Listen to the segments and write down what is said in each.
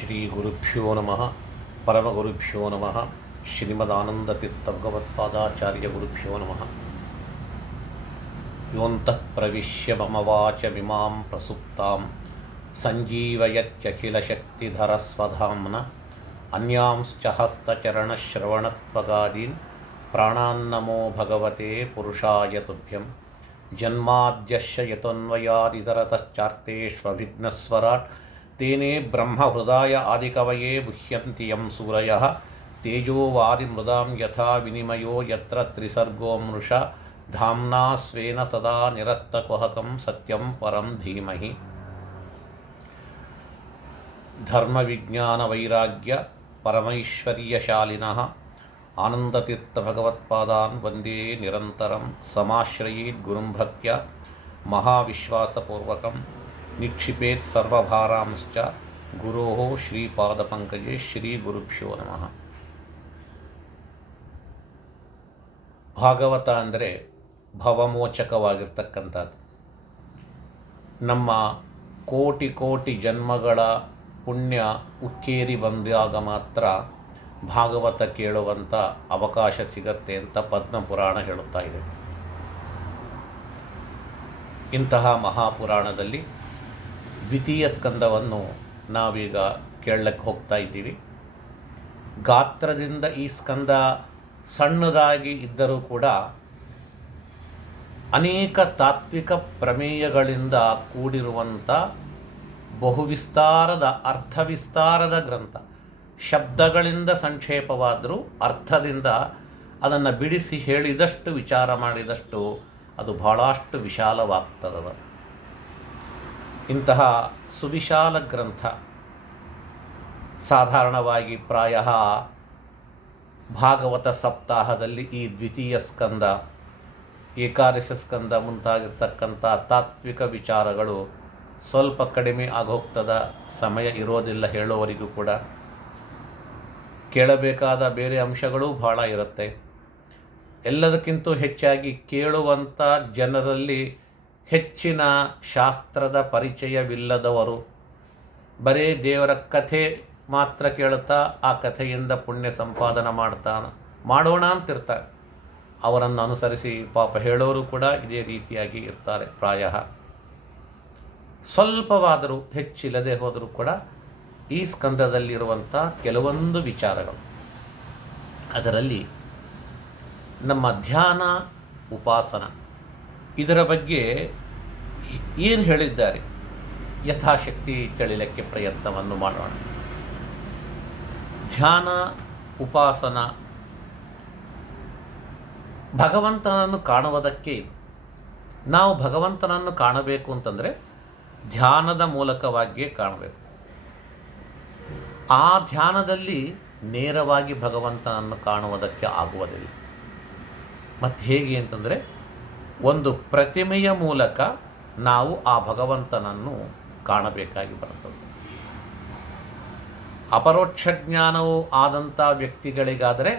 ಶ್ರೀ ಗುರುಭ್ಯೋ ನಮಃ ಪರಮಗುರುಭ್ಯೋ ನಮಃ ಶ್ರೀಮದಾನಂದತೀರ್ಥಭಗವತ್ಪಾದಾಚಾರ್ಯ ಗುರುಭ್ಯೋ ನಮಃ. ಯೋಂತಃ ಪ್ರವಿಶ್ಯ ಮಮ ವಾಚಮಿಮಾಂ ಪ್ರಸುಪ್ತಾಂ ಸಂಜೀವಯತ್ಯಖಿಲಶಕ್ತಿಧರಸ್ವಧಾಮ್ನ ಅನ್ಯಾಂಶ್ಚ ಹಸ್ತಚರಣಶ್ರವಣತ್ವಗಾದೀನ್ ಪ್ರಾಣಾನ್ನಮೋ ಭಗವತೆ ಪುರುಷಾಯ ತುಭ್ಯಂ. ಜನ್ಮಾದ್ಯಸ್ಯ ಯತೋನ್ಮಯಾದಿತರತಶ್ಚಾರ್ತೇಷ್ವಭಿಘ್ನಸ್ವರಾಟ್ ತೇನೇ ಬ್ರಹ್ಮಹೃದಾಯ ಆದಿಕವಯೇ ಮುಹ್ಯಂತಿ ಯಂ ಸೂರಯಃ ತೇಜೋವಾದಿಮೃದಾಂ ಯಥಾ ವಿನಿಮಯೋ ಯತ್ರ ತ್ರಿಸರ್ಗೋ ಮೃಷಾ ಧಾಮ್ನಾ ಸ್ವೇನ ಸದಾ ನಿರಸ್ತಕುಹಕಂ ಸತ್ಯಂ ಪರಂ ಧೀಮಹಿ. ಧರ್ಮವಿಜ್ಞಾನವೈರಾಗ್ಯ ಪರಮೈಶ್ವರ್ಯಶಾಲಿನಃ ಆನಂದತೀರ್ಥಭಗವತ್ಪಾದಾನ್ ವಂದೇ ನಿರಂತರಂ. ಸಮಾಶ್ರಯೇತ್ ಗುರುಂ ಭಕ್ತ್ಯಾ ಮಹಾವಿಶ್ವಾಸಪೂರ್ವಕಂ ನಿಕ್ಷಿಪೇತ್ ಸರ್ವಭಾರಾಂಶ್ಚ ಗುರೋಃ ಶ್ರೀಪಾದಪಂಕಜೇ. ಶ್ರೀ ಗುರುಭ್ಯೋ ನಮಃ. ಭಾಗವತ ಅಂದರೆ ಭವಮೋಚಕವಾಗಿರ್ತಕ್ಕಂಥದ್ದು. ನಮ್ಮ ಕೋಟಿ ಕೋಟಿ ಜನ್ಮಗಳ ಪುಣ್ಯ ಉಕ್ಕೇರಿ ಬಂದಾಗ ಮಾತ್ರ ಭಾಗವತ ಕೇಳುವಂಥ ಅವಕಾಶ ಸಿಗತ್ತೆ ಅಂತ ಪದ್ಮಪುರಾಣ ಹೇಳುತ್ತಾ ಇದೆ. ಇಂತಹ ಮಹಾಪುರಾಣದಲ್ಲಿ ದ್ವಿತೀಯ ಸ್ಕಂದವನ್ನು ನಾವೀಗ ಕೇಳಕ್ಕೆ ಹೋಗ್ತಾ ಇದ್ದೀವಿ. ಗಾತ್ರದಿಂದ ಈ ಸ್ಕಂದ ಸಣ್ಣದಾಗಿ ಇದ್ದರೂ ಕೂಡ ಅನೇಕ ತಾತ್ವಿಕ ಪ್ರಮೇಯಗಳಿಂದ ಕೂಡಿರುವಂಥ ಬಹುವಿಸ್ತಾರದ ಅರ್ಥವಿಸ್ತಾರದ ಗ್ರಂಥ. ಶಬ್ದಗಳಿಂದ ಸಂಕ್ಷೇಪವಾದರೂ ಅರ್ಥದಿಂದ ಅದನ್ನು ಬಿಡಿಸಿ ಹೇಳಿದಷ್ಟು ವಿಚಾರ ಮಾಡಿದಷ್ಟು ಅದು ಬಹಳಷ್ಟು ವಿಶಾಲವಾಗ್ತದೆ. ಇಂತಹ ಸುವಿಶಾಲ ಗ್ರಂಥ ಸಾಧಾರಣವಾಗಿ ಪ್ರಾಯ ಭಾಗವತ ಸಪ್ತಾಹದಲ್ಲಿ ಈ ದ್ವಿತೀಯ ಸ್ಕಂದ, ಏಕಾದಶ ಸ್ಕಂದ ಮುಂತಾಗಿರ್ತಕ್ಕಂಥ ತಾತ್ವಿಕ ವಿಚಾರಗಳು ಸ್ವಲ್ಪ ಕಡಿಮೆ ಆಗೋಗ್ತದ. ಸಮಯ ಇರೋದಿಲ್ಲ ಹೇಳೋವರಿಗೂ ಕೂಡ. ಕೇಳಬೇಕಾದ ಬೇರೆ ಅಂಶಗಳೂ ಬಹಳ ಇರುತ್ತೆ. ಎಲ್ಲದಕ್ಕಿಂತ ಹೆಚ್ಚಾಗಿ ಕೇಳುವಂಥ ಜನರಲ್ಲಿ ಹೆಚ್ಚಿನ ಶಾಸ್ತ್ರದ ಪರಿಚಯವಿಲ್ಲದವರು ಬರೀ ದೇವರ ಕಥೆ ಮಾತ್ರ ಕೇಳುತ್ತಾ ಆ ಕಥೆಯಿಂದ ಪುಣ್ಯ ಸಂಪಾದನೆ ಮಾಡೋಣ ಅಂತಿರ್ತಾರೆ. ಅವರನ್ನು ಅನುಸರಿಸಿ ಪಾಪ ಹೇಳೋರು ಕೂಡ ಇದೇ ರೀತಿಯಾಗಿ ಇರ್ತಾರೆ. ಪ್ರಾಯ ಸ್ವಲ್ಪವಾದರೂ ಹೆಚ್ಚಿಲ್ಲದೆ ಹೋದರೂ ಕೂಡ ಈ ಸ್ಕಂದದಲ್ಲಿರುವಂಥ ಕೆಲವೊಂದು ವಿಚಾರಗಳು, ಅದರಲ್ಲಿ ನಮ್ಮ ಧ್ಯಾನ ಉಪಾಸನ ಇದರ ಬಗ್ಗೆ ಏನು ಹೇಳಿದ್ದಾರೆ ಯಥಾಶಕ್ತಿ ತಿಳಿಯಲಿಕ್ಕೆ ಪ್ರಯತ್ನವನ್ನು ಮಾಡೋಣ. ಧ್ಯಾನ ಉಪಾಸನ ಭಗವಂತನನ್ನು ಕಾಣುವುದಕ್ಕೆ ಇದು. ನಾವು ಭಗವಂತನನ್ನು ಕಾಣಬೇಕು ಅಂತಂದರೆ ಧ್ಯಾನದ ಮೂಲಕವಾಗಿಯೇ ಕಾಣಬೇಕು. ಆ ಧ್ಯಾನದಲ್ಲಿ ನೇರವಾಗಿ ಭಗವಂತನನ್ನು ಕಾಣುವುದಕ್ಕೆ ಆಗುವುದಿಲ್ಲ. ಮತ್ತು ಹೇಗೆ ಅಂತಂದರೆ ಒಂದು ಪ್ರತಿಮೆಯ ಮೂಲಕ ನಾವು ಆ ಭಗವಂತನನ್ನು ಕಾಣಬೇಕಾಗಿ ಬರುತ್ತದೆ. ಅಪರೋಕ್ಷ ಜ್ಞಾನವು ಆದಂಥ ವ್ಯಕ್ತಿಗಳಿಗಾದರೆ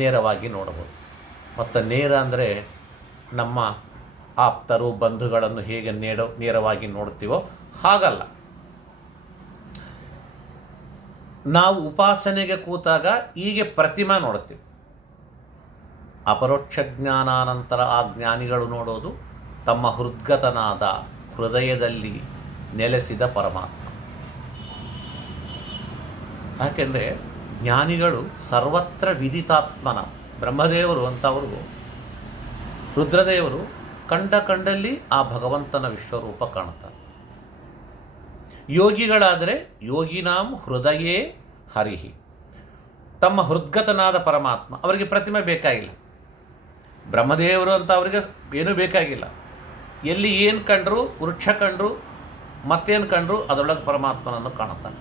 ನೇರವಾಗಿ ನೋಡಬಹುದು. ಮತ್ತು ನೇರ ಅಂದರೆ ನಮ್ಮ ಆಪ್ತರು ಬಂಧುಗಳನ್ನು ಹೇಗೆ ನೇರವಾಗಿ ನೋಡ್ತೀವೋ ಹಾಗಲ್ಲ. ನಾವು ಉಪಾಸನೆಗೆ ಕೂತಾಗ ಹೀಗೆ ಪ್ರತಿಮಾ ನೋಡ್ತೀವಿ. ಅಪರೋಕ್ಷ ಜ್ಞಾನಾನಂತರ ಆ ಜ್ಞಾನಿಗಳು ನೋಡೋದು ತಮ್ಮ ಹೃದ್ಗತನಾದ ಹೃದಯದಲ್ಲಿ ನೆಲೆಸಿದ ಪರಮಾತ್ಮ. ಯಾಕೆಂದರೆ ಜ್ಞಾನಿಗಳು ಸರ್ವತ್ರ ವಿದಿತಾತ್ಮನ. ಬ್ರಹ್ಮದೇವರು ಅಂತವರು, ರುದ್ರದೇವರು ಕಂಡಲ್ಲಿ ಆ ಭಗವಂತನ ವಿಶ್ವರೂಪ ಕಾಣುತ್ತಾರೆ. ಯೋಗಿಗಳಾದರೆ ಯೋಗಿನಾಂ ಹೃದಯೇ ಹರಿಹಿ, ತಮ್ಮ ಹೃದ್ಗತನಾದ ಪರಮಾತ್ಮ. ಅವರಿಗೆ ಪ್ರತಿಮೆ ಬೇಕಾಗಿಲ್ಲ. ಬ್ರಹ್ಮದೇವರು ಅಂತ ಅವರಿಗೆ ಏನೂ ಬೇಕಾಗಿಲ್ಲ. ಎಲ್ಲಿ ಏನು ಕಂಡರು, ವೃಕ್ಷ ಕಂಡರು, ಮತ್ತೇನು ಕಂಡರು ಅದರೊಳಗೆ ಪರಮಾತ್ಮನನ್ನು ಕಾಣುತ್ತಾನೆ.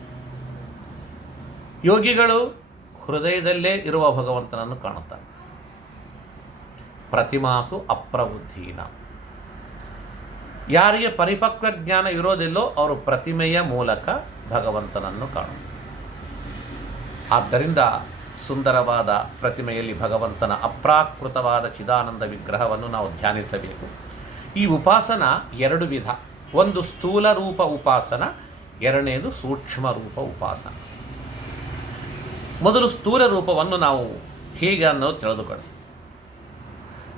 ಯೋಗಿಗಳು ಹೃದಯದಲ್ಲೇ ಇರುವ ಭಗವಂತನನ್ನು ಕಾಣುತ್ತಾರೆ. ಪ್ರತಿಮಾಸು ಅಪ್ರಬುದ್ಧೀನ. ಯಾರಿಗೆ ಪರಿಪಕ್ವ ಜ್ಞಾನ ಇರೋದಿಲ್ಲೋ ಅವರು ಪ್ರತಿಮೆಯ ಮೂಲಕ ಭಗವಂತನನ್ನು ಕಾಣುತ್ತಾರೆ. ಆದ್ದರಿಂದ ಸುಂದರವಾದ ಪ್ರತಿಮೆಯಲ್ಲಿ ಭಗವಂತನ ಅಪ್ರಾಕೃತವಾದ ಚಿದಾನಂದ ವಿಗ್ರಹವನ್ನು ನಾವು ಧ್ಯಾನಿಸಬೇಕು. ಈ ಉಪಾಸನ ಎರಡು ವಿಧ. ಒಂದು ಸ್ಥೂಲ ರೂಪ ಉಪಾಸನ, ಎರಡನೇದು ಸೂಕ್ಷ್ಮ ರೂಪ ಉಪಾಸನ. ಮೊದಲು ಸ್ಥೂಲ ರೂಪವನ್ನು ನಾವು ಹೇಗೆ ಅನ್ನೋದು ತಿಳಿದುಕೊಳ್ಳಿ.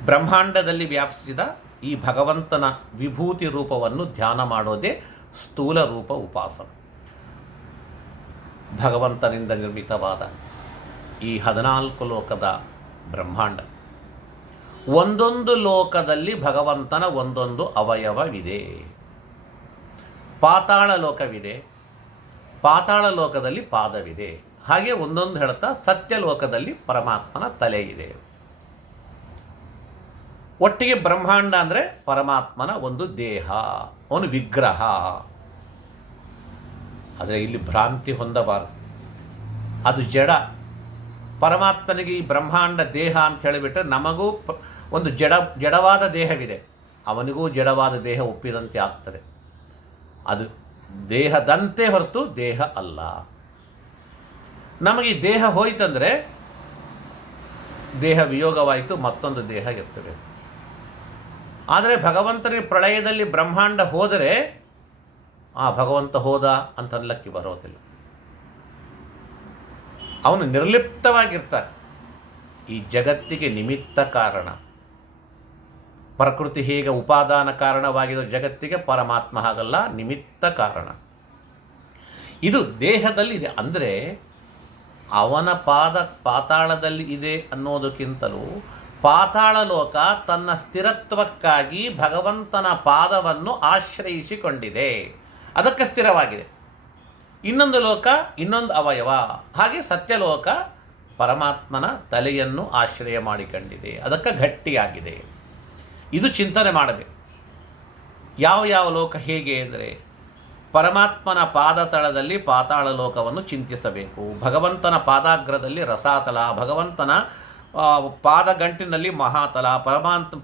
ಬ್ರಹ್ಮಾಂಡದಲ್ಲಿ ವ್ಯಾಪಿಸಿದ ಈ ಭಗವಂತನ ವಿಭೂತಿ ರೂಪವನ್ನು ಧ್ಯಾನ ಮಾಡೋದೇ ಸ್ಥೂಲ ರೂಪ ಉಪಾಸನ. ಭಗವಂತನಿಂದ ನಿರ್ಮಿತವಾದ ಈ 14 ಲೋಕದ ಬ್ರಹ್ಮಾಂಡ, ಒಂದೊಂದು ಲೋಕದಲ್ಲಿ ಭಗವಂತನ ಒಂದೊಂದು ಅವಯವವಿದೆ. ಪಾತಾಳ ಲೋಕವಿದೆ, ಪಾತಾಳ ಲೋಕದಲ್ಲಿ ಪಾದವಿದೆ. ಹಾಗೆ ಒಂದೊಂದು ಹೇಳ್ತಾ ಸತ್ಯಲೋಕದಲ್ಲಿ ಪರಮಾತ್ಮನ ತಲೆ ಇದೆ. ಒಟ್ಟಿಗೆ ಬ್ರಹ್ಮಾಂಡ ಅಂದರೆ ಪರಮಾತ್ಮನ ಒಂದು ದೇಹ, ಅವನು ವಿಗ್ರಹ. ಆದರೆ ಇಲ್ಲಿ ಭ್ರಾಂತಿ ಹೊಂದಬಾರದು, ಅದು ಜಡ. ಪರಮಾತ್ಮನಿಗೆ ಈ ಬ್ರಹ್ಮಾಂಡ ದೇಹ ಅಂತ ಹೇಳಿಬಿಟ್ರೆ ನಮಗೂ ಒಂದು ಜಡವಾದ ದೇಹವಿದೆ, ಅವನಿಗೂ ಜಡವಾದ ದೇಹ ಒಪ್ಪಿದಂತೆ ಆಗ್ತದೆ. ಅದು ದೇಹದಂತೆ ಹೊರತು ದೇಹ ಅಲ್ಲ. ನಮಗೆ ಈ ದೇಹ ಹೋಯ್ತಂದರೆ ದೇಹ ವಿಯೋಗವಾಯಿತು, ಮತ್ತೊಂದು ದೇಹ ಇರ್ತದೆ. ಆದರೆ ಭಗವಂತನಿಗೆ ಪ್ರಳಯದಲ್ಲಿ ಬ್ರಹ್ಮಾಂಡ ಹೋದರೆ ಆ ಭಗವಂತ ಹೋದ ಅಂತ ಅನ್ಲಕ್ಕೆ ಬರೋದಿಲ್ಲ. ಅವನು ನಿರ್ಲಿಪ್ತವಾಗಿರ್ತಾನೆ. ಈ ಜಗತ್ತಿಗೆ ನಿಮಿತ್ತ ಕಾರಣ ಪ್ರಕೃತಿ ಹೇಗೆ ಉಪಾದಾನ ಕಾರಣವಾಗಿರೋ ಜಗತ್ತಿಗೆ ಪರಮಾತ್ಮ ಹಾಗಲ್ಲ, ನಿಮಿತ್ತ ಕಾರಣ. ಇದು ದೇಹದಲ್ಲಿ ಇದೆ ಅಂದರೆ ಅವನ ಪಾದ ಪಾತಾಳದಲ್ಲಿ ಇದೆ ಅನ್ನೋದಕ್ಕಿಂತಲೂ ಪಾತಾಳ ಲೋಕ ತನ್ನ ಸ್ಥಿರತ್ವಕ್ಕಾಗಿ ಭಗವಂತನ ಪಾದವನ್ನು ಆಶ್ರಯಿಸಿಕೊಂಡಿದೆ, ಅದಕ್ಕೆ ಸ್ಥಿರವಾಗಿದೆ. ಇನ್ನೊಂದು ಲೋಕ ಇನ್ನೊಂದು ಅವಯವ. ಹಾಗೆ ಸತ್ಯಲೋಕ ಪರಮಾತ್ಮನ ತಲೆಯನ್ನು ಆಶ್ರಯ ಮಾಡಿಕೊಂಡಿದೆ, ಅದಕ್ಕೆ ಗಟ್ಟಿಯಾಗಿದೆ. ಇದು ಚಿಂತನೆ ಮಾಡಬೇಕು. ಯಾವ ಲೋಕ ಹೇಗೆ ಅಂದರೆ ಪರಮಾತ್ಮನ ಪಾದತಳದಲ್ಲಿ ಪಾತಾಳ ಲೋಕವನ್ನು ಚಿಂತಿಸಬೇಕು, ಭಗವಂತನ ಪಾದಾಗ್ರದಲ್ಲಿ ರಸಾತಲ, ಭಗವಂತನ ಪಾದಗಂಟಿನಲ್ಲಿ ಮಹಾತಲ,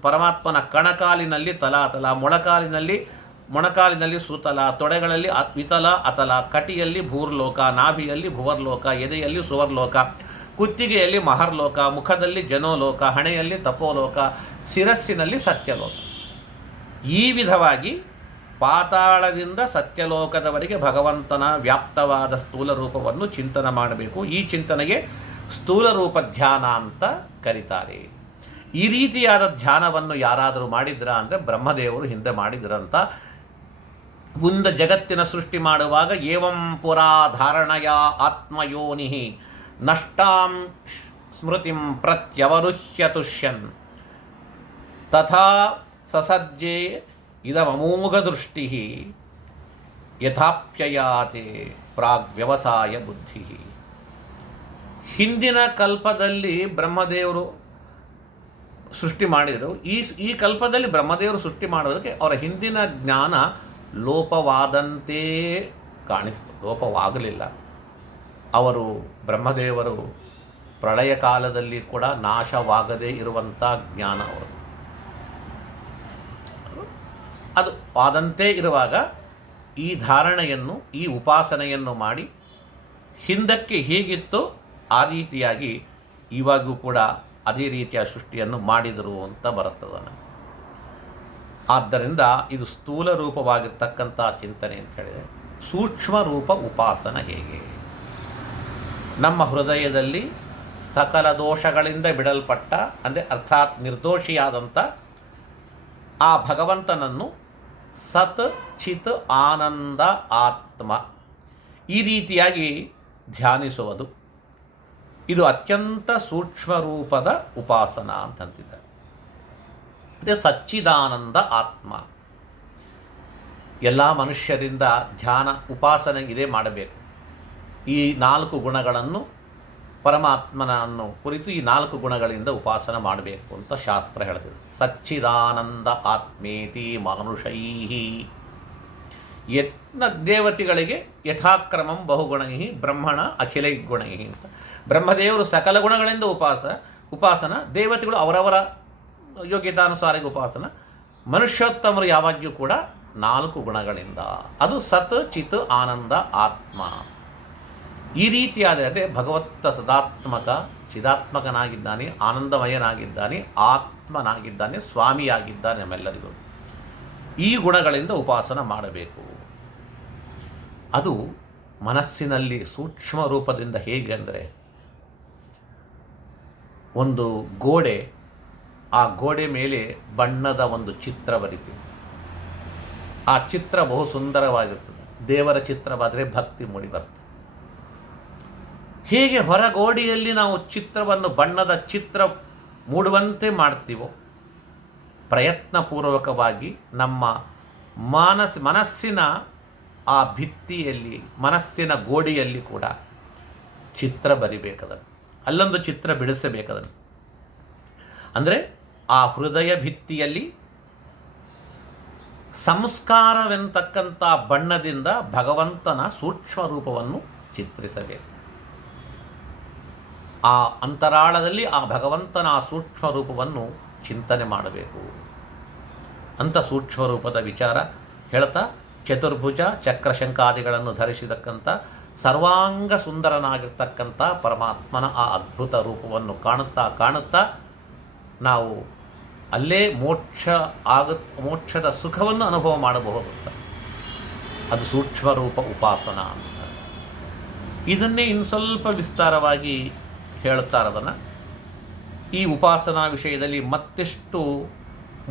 ಪರಮಾತ್ಮನ ಕಣಕಾಲಿನಲ್ಲಿ ತಲಾತಲ, ಮೊಣಕಾಲಿನಲ್ಲಿ ಸುತಲ, ತೊಡೆಗಳಲ್ಲಿ ವಿತಲ ಅತಲ, ಕಟಿಯಲ್ಲಿ ಭೂರ್ಲೋಕ, ನಾಭಿಯಲ್ಲಿ ಭುವರ್ಲೋಕ, ಎದೆಯಲ್ಲಿ ಸುವರ್ಲೋಕ, ಕುತ್ತಿಗೆಯಲ್ಲಿ ಮಹರ್ಲೋಕ, ಮುಖದಲ್ಲಿ ಜನೋಲೋಕ, ಹಣೆಯಲ್ಲಿ ತಪೋಲೋಕ, ಶಿರಸ್ಸಿನಲ್ಲಿ ಸತ್ಯಲೋಕ. ಈ ವಿಧವಾಗಿ ಪಾತಾಳದಿಂದ ಸತ್ಯಲೋಕದವರೆಗೆ ಭಗವಂತನ ವ್ಯಾಪ್ತವಾದ ಸ್ಥೂಲ ರೂಪವನ್ನು ಚಿಂತನೆ ಮಾಡಬೇಕು. ಈ ಚಿಂತನೆಗೆ ಸ್ಥೂಲ ರೂಪ ಧ್ಯಾನ ಅಂತ ಕರೀತಾರೆ. ಈ ರೀತಿಯಾದ ಧ್ಯಾನವನ್ನು ಯಾರಾದರೂ ಮಾಡಿದ್ರ ಅಂದರೆ ಬ್ರಹ್ಮದೇವರು ಹಿಂದೆ ಮಾಡಿದ್ರಂತ. ಮುಂದೆ ಜಗತ್ತಿನ ಸೃಷ್ಟಿ ಮಾಡುವಾಗ ಏವಂ ಪುರಾ ಧಾರಣಯ ಆತ್ಮಯೋನಿ ನಷ್ಟಾಂ ಸ್ಮೃತಿಂ ಪ್ರತ್ಯವರುಹ್ಯ ತುಷ್ಯನ್ ತಥಾ ಸಸಜ್ಜೆ ಇದಮಮೋಘ ದೃಷ್ಟಿ ಯಥಾಪ್ಯಯಾತೆ ಪ್ರಾಗ್ವ್ಯವಸಾಯ ಬುದ್ಧಿ. ಹಿಂದಿನ ಕಲ್ಪದಲ್ಲಿ ಬ್ರಹ್ಮದೇವರು ಸೃಷ್ಟಿ ಮಾಡಿದರು. ಈ ಕಲ್ಪದಲ್ಲಿ ಬ್ರಹ್ಮದೇವರು ಸೃಷ್ಟಿ ಮಾಡೋದಕ್ಕೆ ಅವರ ಹಿಂದಿನ ಜ್ಞಾನ ಲೋಪವಾದಂತೆ ಕಾಣಿಸ್ತು, ಲೋಪವಾಗಲಿಲ್ಲ. ಅವರು ಬ್ರಹ್ಮದೇವರು ಪ್ರಳಯ ಕಾಲದಲ್ಲಿ ಕೂಡ ನಾಶವಾಗದೇ ಇರುವಂಥ ಜ್ಞಾನ ಅವರು. ಅದು ಆದಂತೆ ಇರುವಾಗ ಈ ಧಾರಣೆಯನ್ನು, ಈ ಉಪಾಸನೆಯನ್ನು ಮಾಡಿ ಹಿಂದಕ್ಕೆ ಹೇಗಿತ್ತು ಆ ರೀತಿಯಾಗಿ ಇವಾಗೂ ಕೂಡ ಅದೇ ರೀತಿಯ ಸೃಷ್ಟಿಯನ್ನು ಮಾಡಿದರು ಅಂತ ಬರುತ್ತದೆ. ಆದ್ದರಿಂದ ಇದು ಸ್ಥೂಲ ರೂಪವಾಗಿರ್ತಕ್ಕಂಥ ಚಿಂತನೆ ಅಂತ ಹೇಳಿದರೆ, ಸೂಕ್ಷ್ಮ ರೂಪ ಉಪಾಸನ ಹೇಗೆ? ನಮ್ಮ ಹೃದಯದಲ್ಲಿ ಸಕಲ ದೋಷಗಳಿಂದ ಬಿಡಲ್ಪಟ್ಟ ಅಂದರೆ ಅರ್ಥಾತ್ ನಿರ್ದೋಷಿಯಾದಂಥ ಆ ಭಗವಂತನನ್ನು ಸತ್ ಚಿತ್ ಆನಂದ ಆತ್ಮ ಈ ರೀತಿಯಾಗಿ ಧ್ಯಾನಿಸುವುದು, ಇದು ಅತ್ಯಂತ ಸೂಕ್ಷ್ಮ ರೂಪದ ಉಪಾಸನ ಅಂತಂತಿದ್ದಾರೆ. ಅದೇ ಸಚ್ಚಿದಾನಂದ ಆತ್ಮ. ಎಲ್ಲ ಮನುಷ್ಯರಿಂದ ಧ್ಯಾನ ಉಪಾಸನೆ ಇದೇ ಮಾಡಬೇಕು. ಈ 4 ಗುಣಗಳನ್ನು ಪರಮಾತ್ಮನನ್ನು ಕುರಿತು ಈ 4 ಗುಣಗಳಿಂದ ಉಪಾಸನ ಮಾಡಬೇಕು ಅಂತ ಶಾಸ್ತ್ರ ಹೇಳ್ತಿದೆ. ಸಚ್ಚಿದಾನಂದ ಆತ್ಮೇತಿ ಮನುಷೈಹಿ ದೇವತೆಗಳಿಗೆ ಯಥಾಕ್ರಮಂ ಬಹುಗುಣೈ ಬ್ರಹ್ಮಣ ಅಖಿಲೈ ಗುಣೈ ಅಂತ. ಬ್ರಹ್ಮದೇವರು ಸಕಲ ಗುಣಗಳಿಂದ ಉಪಾಸನ, ದೇವತೆಗಳು ಅವರವರ ಯೋಗ್ಯತಾನುಸಾರಿಗೆ ಉಪಾಸನ, ಮನುಷ್ಯೋತ್ತಮರು ಯಾವಾಗ್ಯೂ ಕೂಡ 4 ಗುಣಗಳಿಂದ. ಅದು ಸತ್ ಚಿತ್ ಆನಂದ ಆತ್ಮ. ಈ ರೀತಿಯಾದ ಅದೇ ಭಗವತ್ತ ಸದಾತ್ಮಕ ಚಿದಾತ್ಮಕನಾಗಿದ್ದಾನೆ, ಆನಂದಮಯನಾಗಿದ್ದಾನೆ, ಆತ್ಮನಾಗಿದ್ದಾನೆ, ಸ್ವಾಮಿಯಾಗಿದ್ದಾನೆ ನಮ್ಮೆಲ್ಲರಿಗೂ. ಈ ಗುಣಗಳಿಂದ ಉಪಾಸನ ಮಾಡಬೇಕು. ಅದು ಮನಸ್ಸಿನಲ್ಲಿ ಸೂಕ್ಷ್ಮ ರೂಪದಿಂದ ಹೇಗೆ ಅಂದರೆ, ಒಂದು ಗೋಡೆ, ಆ ಗೋಡೆ ಮೇಲೆ ಬಣ್ಣದ ಒಂದು ಚಿತ್ರ ಬರಿತೀವಿ. ಆ ಚಿತ್ರ ಬಹು ಸುಂದರವಾಗಿರ್ತದೆ. ದೇವರ ಚಿತ್ರವಾದರೆ ಭಕ್ತಿ ಮೂಡಿ ಬರ್ತದೆ. ಹೇಗೆ ಹೊರಗೋಡೆಯಲ್ಲಿ ನಾವು ಚಿತ್ರವನ್ನು, ಬಣ್ಣದ ಚಿತ್ರ ಮೂಡುವಂತೆ ಮಾಡ್ತೀವೋ, ಪ್ರಯತ್ನಪೂರ್ವಕವಾಗಿ ನಮ್ಮ ಮನಸ್ಸಿನ ಆ ಭಿತ್ತಿಯಲ್ಲಿ, ಮನಸ್ಸಿನ ಗೋಡೆಯಲ್ಲಿ ಕೂಡ ಚಿತ್ರ ಬರಿಬೇಕದನ್ನು, ಅಲ್ಲೊಂದು ಚಿತ್ರ ಬಿಡಿಸಬೇಕದನ್ನು. ಅಂದರೆ ಆ ಹೃದಯ ಭಿತ್ತಿಯಲ್ಲಿ ಸಂಸ್ಕಾರವೆಂತಕ್ಕಂಥ ಬಣ್ಣದಿಂದ ಭಗವಂತನ ಸೂಕ್ಷ್ಮ ರೂಪವನ್ನು ಚಿತ್ರಿಸಬೇಕು. ಆ ಅಂತರಾಳದಲ್ಲಿ ಆ ಭಗವಂತನ ಆ ಸೂಕ್ಷ್ಮ ರೂಪವನ್ನು ಚಿಂತನೆ ಮಾಡಬೇಕು ಅಂತ ಸೂಕ್ಷ್ಮ ರೂಪದ ವಿಚಾರ ಹೇಳ್ತಾ, ಚತುರ್ಭುಜ ಚಕ್ರಶಂಕಾದಿಗಳನ್ನು ಧರಿಸಿದಕ್ಕಂಥ ಸರ್ವಾಂಗ ಸುಂದರನಾಗಿರ್ತಕ್ಕಂಥ ಪರಮಾತ್ಮನ ಆ ಅದ್ಭುತ ರೂಪವನ್ನು ಕಾಣುತ್ತಾ ನಾವು ಅಲ್ಲೇ ಮೋಕ್ಷದ ಸುಖವನ್ನು ಅನುಭವ ಮಾಡಬಹುದು. ಅದು ಸೂಕ್ಷ್ಮ ರೂಪ ಉಪಾಸನ ಅಂತ. ಇದನ್ನೇ ಇನ್ನು ಸ್ವಲ್ಪ ವಿಸ್ತಾರವಾಗಿ ಹೇಳ್ತಾರದನ್ನು. ಈ ಉಪಾಸನಾ ವಿಷಯದಲ್ಲಿ ಮತ್ತಿಷ್ಟು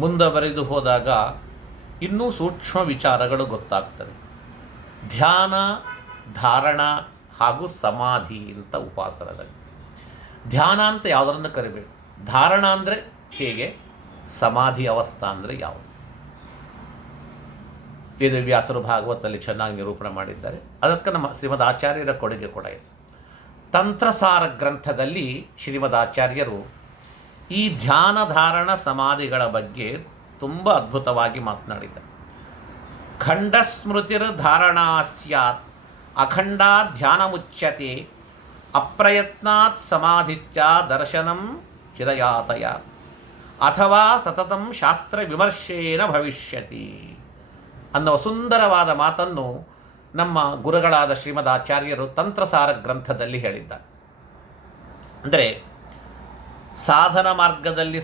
ಮುಂದುವರೆದು ಹೋದಾಗ ಇನ್ನೂ ಸೂಕ್ಷ್ಮ ವಿಚಾರಗಳು ಗೊತ್ತಾಗ್ತವೆ. ಧ್ಯಾನ, ಧಾರಣ ಹಾಗೂ ಸಮಾಧಿ ಅಂತ ಉಪಾಸನದಲ್ಲಿ. ಧ್ಯಾನ ಅಂತ ಯಾವುದನ್ನು ಕರಿಬೇಕು, ಧಾರಣ ಅಂದರೆ ಹೇಗೆ, ಸಮಾಧಿ ಅವಸ್ಥಾ ಅಂದರೆ ಯಾವುದು. ವೇದವ್ಯಾಸರು ಭಾಗವತದಲ್ಲಿ ಚೆನ್ನಾಗಿ ನಿರೂಪಣೆ ಮಾಡಿದ್ದಾರೆ. ಅದಕ್ಕೆ ನಮ್ಮ ಶ್ರೀಮದ್ ಆಚಾರ್ಯರ ಕೊಡುಗೆ ಕೂಡ ಇದೆ. ತಂತ್ರಸಾರ ಗ್ರಂಥದಲ್ಲಿ ಶ್ರೀಮದ್ ಆಚಾರ್ಯರು ಈ ಧ್ಯಾನ, ಧಾರಣ, ಸಮಾಧಿಗಳ ಬಗ್ಗೆ ತುಂಬ ಅದ್ಭುತವಾಗಿ ಮಾತನಾಡಿದ್ದಾರೆ. ಖಂಡಸ್ಮೃತಿರ್ ಧಾರಣಾ ಸ್ಯಾತ್ ಅಖಂಡ ಧ್ಯಾನ ಮುಚ್ಯತೆ ಅಪ್ರಯತ್ನಾತ್ ಸಮಾಧಿಚ್ಚ ದರ್ಶನಂ ಚಿರಯಾತಯ ಅಥವಾ ಸತತಂ ಶಾಸ್ತ್ರ ವಿಮರ್ಶೇನ ಭವಿಷ್ಯತಿ ಅನ್ನುವ ಸುಂದರವಾದ ಮಾತನ್ನು ನಮ್ಮ ಗುರುಗಳಾದ ಶ್ರೀಮದ್ ಆಚಾರ್ಯರು ತಂತ್ರಸಾರ ಗ್ರಂಥದಲ್ಲಿ ಹೇಳಿದ್ದಾರೆ. ಅಂದರೆ ಸಾಧನ ಮಾರ್ಗದಲ್ಲಿ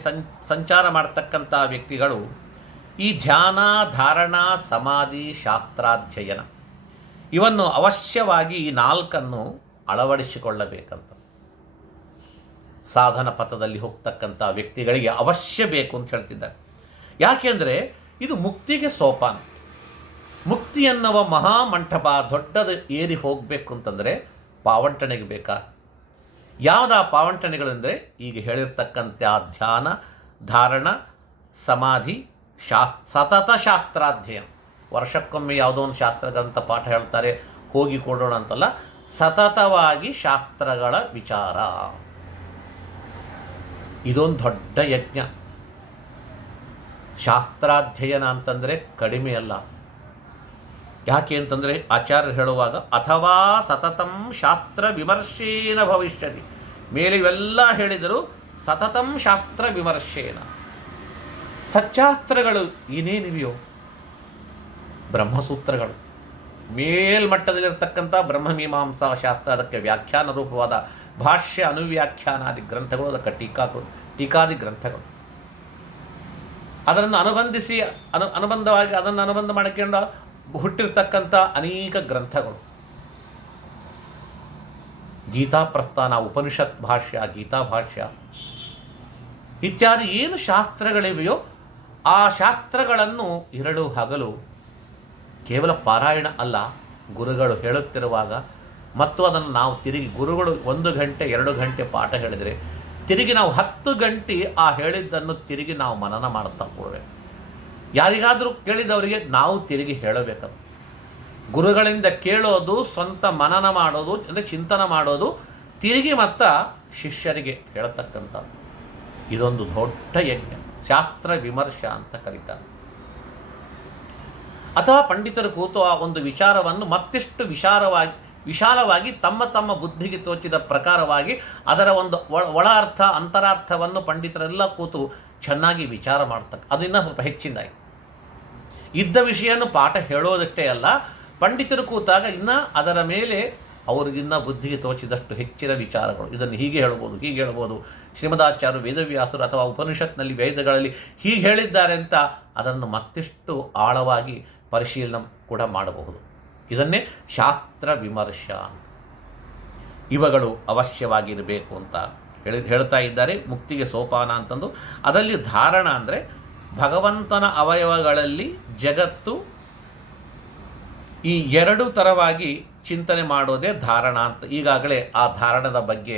ಸಂಚಾರ ಮಾಡ್ತಕ್ಕಂಥ ವ್ಯಕ್ತಿಗಳು ಈ ಧ್ಯಾನ, ಧಾರಣ, ಸಮಾಧಿ, ಶಾಸ್ತ್ರಾಧ್ಯಯನ ಇವನ್ನು ಅವಶ್ಯವಾಗಿ ಈ ನಾಲ್ಕನ್ನು ಅಳವಡಿಸಿಕೊಳ್ಳಬೇಕಂತ. ಸಾಧನ ಪಥದಲ್ಲಿ ಹೋಗ್ತಕ್ಕಂಥ ವ್ಯಕ್ತಿಗಳಿಗೆ ಅವಶ್ಯ ಬೇಕು ಅಂತ ಹೇಳ್ತಿದ್ದಾರೆ. ಯಾಕೆಂದರೆ ಇದು ಮುಕ್ತಿಗೆ ಸೋಪಾನ. ಮುಕ್ತಿ ಎನ್ನುವ ಮಹಾಮಂಟಪ ದೊಡ್ಡದು ಏರಿ ಹೋಗಬೇಕು ಅಂತಂದರೆ ಪಾವಂಟನೆಗೆ ಬೇಕಾ? ಯಾವುದಾ ಪಾವಂಟನೆಗಳೆಂದರೆ ಈಗ ಹೇಳಿರ್ತಕ್ಕಂಥ ಧ್ಯಾನ, ಧಾರಣ, ಸಮಾಧಿ, ಸತತ ಶಾಸ್ತ್ರಾಧ್ಯಯನ. ವರ್ಷಕ್ಕೊಮ್ಮೆ ಯಾವುದೋ ಒಂದು ಶಾಸ್ತ್ರಗ್ರಂಥ ಪಾಠ ಹೇಳ್ತಾರೆ, ಹೋಗಿ ಕೊಡೋಣ ಅಂತಲ್ಲ, ಸತತವಾಗಿ ಶಾಸ್ತ್ರಗಳ ವಿಚಾರ. ಇದೊಂದು ದೊಡ್ಡ ಯಜ್ಞ. ಶಾಸ್ತ್ರಾಧ್ಯಯನ ಅಂತಂದರೆ ಕಡಿಮೆ ಅಲ್ಲ. ಯಾಕೆ ಅಂತಂದರೆ ಆಚಾರ್ಯರು ಹೇಳುವಾಗ ಅಥವಾ ಸತತಂ ಶಾಸ್ತ್ರ ವಿಮರ್ಶೇನ ಭವಿಷ್ಯತಿ, ಮೇಲೆ ಇವೆಲ್ಲ ಹೇಳಿದರು, ಸತತಂ ಶಾಸ್ತ್ರ ವಿಮರ್ಶೇನ. ಸಚ್ಚಾಸ್ತ್ರಗಳು ಏನೇನಿವೆಯೋ, ಬ್ರಹ್ಮಸೂತ್ರಗಳು, ಮೇಲ್ಮಟ್ಟದಲ್ಲಿರ್ತಕ್ಕಂಥ ಬ್ರಹ್ಮಮೀಮಾಂಸಾ ಶಾಸ್ತ್ರ, ಅದಕ್ಕೆ ವ್ಯಾಖ್ಯಾನ ರೂಪವಾದ ಭಾಷ್ಯ, ಅನುವ್ಯಾಖ್ಯಾನಾದಿ ಗ್ರಂಥಗಳು, ಅದಕ್ಕೆ ಟೀಕಾದಿ ಗ್ರಂಥಗಳು, ಅದನ್ನು ಅನುಬಂಧಿಸಿ ಅನುಬಂಧವಾಗಿ ಅದನ್ನು ಅನುಬಂಧ ಮಾಡಿಕೊಂಡು ಹುಟ್ಟಿರ್ತಕ್ಕಂಥ ಅನೇಕ ಗ್ರಂಥಗಳು, ಗೀತಾ ಪ್ರಸ್ಥಾನ, ಉಪನಿಷತ್ ಭಾಷ್ಯ, ಗೀತಾ ಭಾಷ್ಯ ಇತ್ಯಾದಿ ಏನು ಶಾಸ್ತ್ರಗಳಿವೆಯೋ ಆ ಶಾಸ್ತ್ರಗಳನ್ನು ಇರಳು ಹಗಲು ಕೇವಲ ಪಾರಾಯಣ ಅಲ್ಲ, ಗುರುಗಳು ಹೇಳುತ್ತಿರುವಾಗ ಮತ್ತು ಅದನ್ನು ನಾವು ತಿರುಗಿ, ಗುರುಗಳು 1 ಗಂಟೆ 2 ಗಂಟೆ ಪಾಠ ಹೇಳಿದರೆ ತಿರುಗಿ ನಾವು 10 ಗಂಟೆ ಆ ಹೇಳಿದ್ದನ್ನು ತಿರುಗಿ ನಾವು ಮನನ ಮಾಡುತ್ತಾ ಕೊಡಬೇಕು. ಯಾರಿಗಾದರೂ ಕೇಳಿದವರಿಗೆ ನಾವು ತಿರುಗಿ ಹೇಳಬೇಕದು. ಗುರುಗಳಿಂದ ಕೇಳೋದು, ಸ್ವಂತ ಮನನ ಮಾಡೋದು, ಅಂದರೆ ಚಿಂತನ ಮಾಡೋದು, ತಿರುಗಿ ಮತ್ತು ಶಿಷ್ಯರಿಗೆ ಹೇಳತಕ್ಕಂಥದ್ದು. ಇದೊಂದು ದೊಡ್ಡ ಯಜ್ಞ, ಶಾಸ್ತ್ರ ವಿಮರ್ಶ ಅಂತ ಕರೀತಾರೆ. ಅಥವಾ ಪಂಡಿತರು ಕೂತು ಆ ಒಂದು ವಿಚಾರವನ್ನು ಮತ್ತಿಷ್ಟು ವಿಶಾಲವಾಗಿ ತಮ್ಮ ತಮ್ಮ ಬುದ್ಧಿಗೆ ತೋಚಿದ ಪ್ರಕಾರವಾಗಿ ಅದರ ಒಂದು ಒಳ ಅರ್ಥ, ಅಂತರಾರ್ಥವನ್ನು ಪಂಡಿತರೆಲ್ಲ ಕೂತು ಚೆನ್ನಾಗಿ ವಿಚಾರ ಮಾಡ್ತಕ್ಕ, ಅದನ್ನು ಸ್ವಲ್ಪ ಹೆಚ್ಚಿನದಾಗಿ ಇದ್ದ ವಿಷಯವನ್ನು ಪಾಠ ಹೇಳೋದಷ್ಟೇ ಅಲ್ಲ, ಪಂಡಿತರು ಕೂತಾಗ ಇನ್ನು ಅದರ ಮೇಲೆ ಅವ್ರಿಗಿನ್ನ ಬುದ್ಧಿಗೆ ತೋಚಿದಷ್ಟು ಹೆಚ್ಚಿನ ವಿಚಾರಗಳು, ಇದನ್ನು ಹೀಗೆ ಹೇಳ್ಬೋದು, ಶ್ರೀಮದಾಚಾರ್ಯರು, ವೇದವ್ಯಾಸರು ಅಥವಾ ಉಪನಿಷತ್ನಲ್ಲಿ ವೇದಗಳಲ್ಲಿ ಹೀಗೆ ಹೇಳಿದ್ದಾರೆ ಅಂತ ಅದನ್ನು ಮತ್ತಿಷ್ಟು ಆಳವಾಗಿ ಪರಿಶೀಲನೆ ಕೂಡ ಮಾಡಬಹುದು. ಇದನ್ನೇ ಶಾಸ್ತ್ರ ವಿಮರ್ಶ. ಇವುಗಳು ಅವಶ್ಯವಾಗಿರಬೇಕು ಅಂತ ಹೇಳ್ತಾ ಇದ್ದಾರೆ. ಮುಕ್ತಿಗೆ ಸೋಪಾನ ಅಂತಂದು ಅದರಲ್ಲಿ ಧಾರಣ ಅಂದರೆ ಭಗವಂತನ ಅವಯವಗಳಲ್ಲಿ ಜಗತ್ತು ಈ ಎರಡು ಥರವಾಗಿ ಚಿಂತನೆ ಮಾಡೋದೇ ಧಾರಣ ಅಂತ. ಈಗಾಗಲೇ ಆ ಧಾರಣದ ಬಗ್ಗೆ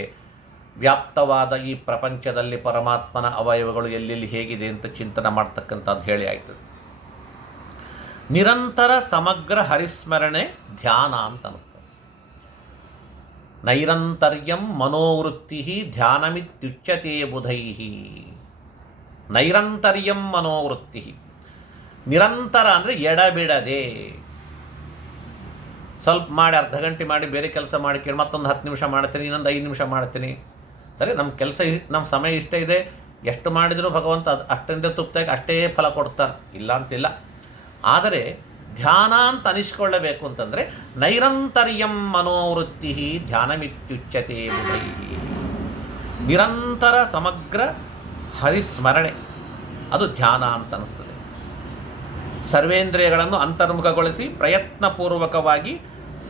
ವ್ಯಾಪ್ತವಾದ ಈ ಪ್ರಪಂಚದಲ್ಲಿ ಪರಮಾತ್ಮನ ಅವಯವಗಳು ಎಲ್ಲೆಲ್ಲಿ ಹೇಗಿದೆ ಅಂತ ಚಿಂತನೆ ಮಾಡ್ತಕ್ಕಂಥದ್ದು ಹೇಳಿ ಆಯಿತು. ನಿರಂತರ ಸಮಗ್ರ ಹರಿಸ್ಮರಣೆ ಧ್ಯಾನ ಅಂತ ಅನಿಸ್ತದೆ. ನೈರಂತರ್ಯಂ ಮನೋವೃತ್ತಿ ಧ್ಯಾನಮಿತ್ಯುಚ್ಯತೆ ಬುಧೈ. ನೈರಂತರ್ಯಂ ಮನೋವೃತ್ತಿ, ನಿರಂತರ ಅಂದರೆ ಎಡಬಿಡದೆ. ಸ್ವಲ್ಪ ಮಾಡಿ ಅರ್ಧ ಗಂಟೆ ಮಾಡಿ ಬೇರೆ ಕೆಲಸ ಮಾಡ್ಕೊಂಡು ಮತ್ತೊಂದು 10 ನಿಮಿಷ ಮಾಡ್ತೀನಿ, ಇನ್ನೊಂದು 5 ನಿಮಿಷ ಮಾಡ್ತೀನಿ. ಸರಿ, ನಮ್ಮ ಕೆಲಸ ನಮ್ಮ ಸಮಯ ಇಷ್ಟ ಇದೆ, ಎಷ್ಟು ಮಾಡಿದರೂ ಭಗವಂತ ಅಷ್ಟರಿಂದ ತೃಪ್ತಿಯಾಗಿ ಅಷ್ಟೇ ಫಲ ಕೊಡ್ತಾನೆ, ಇಲ್ಲ ಅಂತಿಲ್ಲ. ಆದರೆ ಧ್ಯಾನ ಅಂತ ಅನಿಸ್ಕೊಳ್ಳಬೇಕು ಅಂತಂದರೆ ನೈರಂತರ್ಯಂ ಮನೋವೃತ್ತಿ ಧ್ಯಾನಮಿತ್ಯುಚ್ಯತೆ ಬುಧೈ. ನಿರಂತರ ಸಮಗ್ರ ಹರಿಸ್ಮರಣೆ ಅದು ಧ್ಯಾನ ಅಂತ ಅನಿಸ್ತದೆ. ಸರ್ವೇಂದ್ರಿಯಗಳನ್ನು ಅಂತರ್ಮುಖಗೊಳಿಸಿ ಪ್ರಯತ್ನಪೂರ್ವಕವಾಗಿ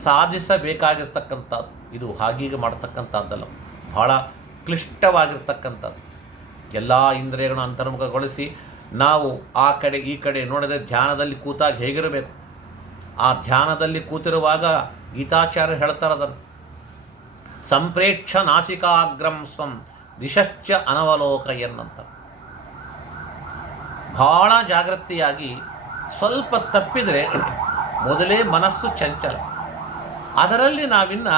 ಸಾಧಿಸಬೇಕಾಗಿರ್ತಕ್ಕಂಥದ್ದು. ಇದು ಹಾಗೀಗೆ ಮಾಡ್ತಕ್ಕಂಥದ್ದಲ್ಲ, ಬಹಳ ಕ್ಲಿಷ್ಟವಾಗಿರ್ತಕ್ಕಂಥದ್ದು. ಎಲ್ಲ ಇಂದ್ರಿಯಗಳನ್ನು ಅಂತರ್ಮುಖಗೊಳಿಸಿ ನಾವು ಆ ಕಡೆ ಈ ಕಡೆ ನೋಡದೆ ಧ್ಯಾನದಲ್ಲಿ ಕೂತಾಗ ಹೇಗಿರಬೇಕು. ಆ ಧ್ಯಾನದಲ್ಲಿ ಕೂತಿರುವಾಗ ಗೀತಾಚಾರ್ಯ ಹೇಳ್ತಾರೆ ಅದನ್ನು, ಸಂಪ್ರೇಕ್ಷ ನಾಸಿಕಾಗ್ರಂ ಸ್ವಂ ದಿಶಶ್ಚ ಅನವಲೋಕಯನ್ನಂತ. ಬಹಳ ಜಾಗೃತಿಯಾಗಿ ಸ್ವಲ್ಪ ತಪ್ಪಿದರೆ ಮೊದಲೇ ಮನಸ್ಸು ಚಂಚಲ. ಅದರಲ್ಲಿ ನಾವಿನ್ನು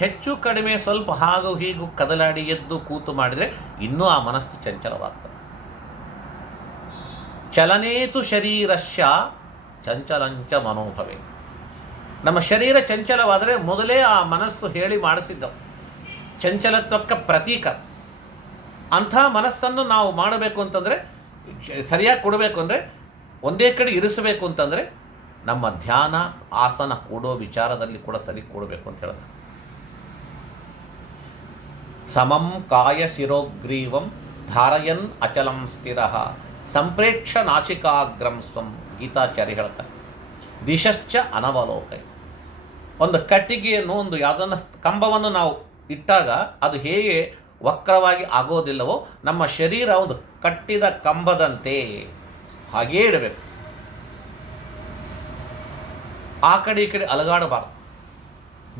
ಹೆಚ್ಚು ಕಡಿಮೆ ಸ್ವಲ್ಪ ಹಾಗೂ ಹೀಗೂ ಕದಲಾಡಿ ಎದ್ದು ಕೂತು ಮಾಡಿದರೆ ಇನ್ನೂ ಆ ಮನಸ್ಸು ಚಂಚಲವಾಗ್ತದೆ. ಚಲನೇತು ಶರೀರಶ್ಯ ಚಂಚಲಂಚ ಮನೋಭವೆ. ನಮ್ಮ ಶರೀರ ಚಂಚಲವಾದರೆ ಮೊದಲೇ ಆ ಮನಸ್ಸು ಹೇಳಿ ಮಾಡಿಸಿದ್ದವು ಚಂಚಲತ್ವಕ್ಕೆ ಪ್ರತೀಕ. ಅಂಥ ಮನಸ್ಸನ್ನು ನಾವು ಮಾಡಬೇಕು ಅಂತಂದರೆ, ಸರಿಯಾಗಿ ಕೊಡಬೇಕು ಅಂದರೆ, ಒಂದೇ ಕಡೆ ಇರಿಸಬೇಕು ಅಂತಂದರೆ ನಮ್ಮ ಧ್ಯಾನ ಆಸನ ಕೂಡೋ ವಿಚಾರದಲ್ಲಿ ಕೂಡ ಸರಿ ಕೊಡಬೇಕು ಅಂತ ಹೇಳಿದ. ಸಮಂ ಕಾಯ ಶಿರೋಗ್ರೀವಂ ಧಾರಯನ್ ಅಚಲಂ ಸ್ಥಿರ ಸಂಪ್ರೇಕ್ಷ ನಾಸಿಕಾಗ್ರಂ ಸ್ವಂ. ಗೀತಾಚಾರ್ಯ ಹೇಳ್ತಾರೆ, ದಿಶಶ್ಚ ಅನವಲೋಕ. ಒಂದು ಕಟ್ಟಿಗೆಯನ್ನು, ಒಂದು ಯಾವುದನ್ನು ಕಂಬವನ್ನು ನಾವು ಇಟ್ಟಾಗ ಅದು ಹೇಗೆ ವಕ್ರವಾಗಿ ಆಗೋದಿಲ್ಲವೋ ನಮ್ಮ ಶರೀರ ಒಂದು ಕಟ್ಟಿದ ಕಂಬದಂತೆ ಹಾಗೇ ಇಡಬೇಕು. ಆ ಕಡೆ ಈ ಕಡೆ ಅಲಗಾಡಬಾರದು,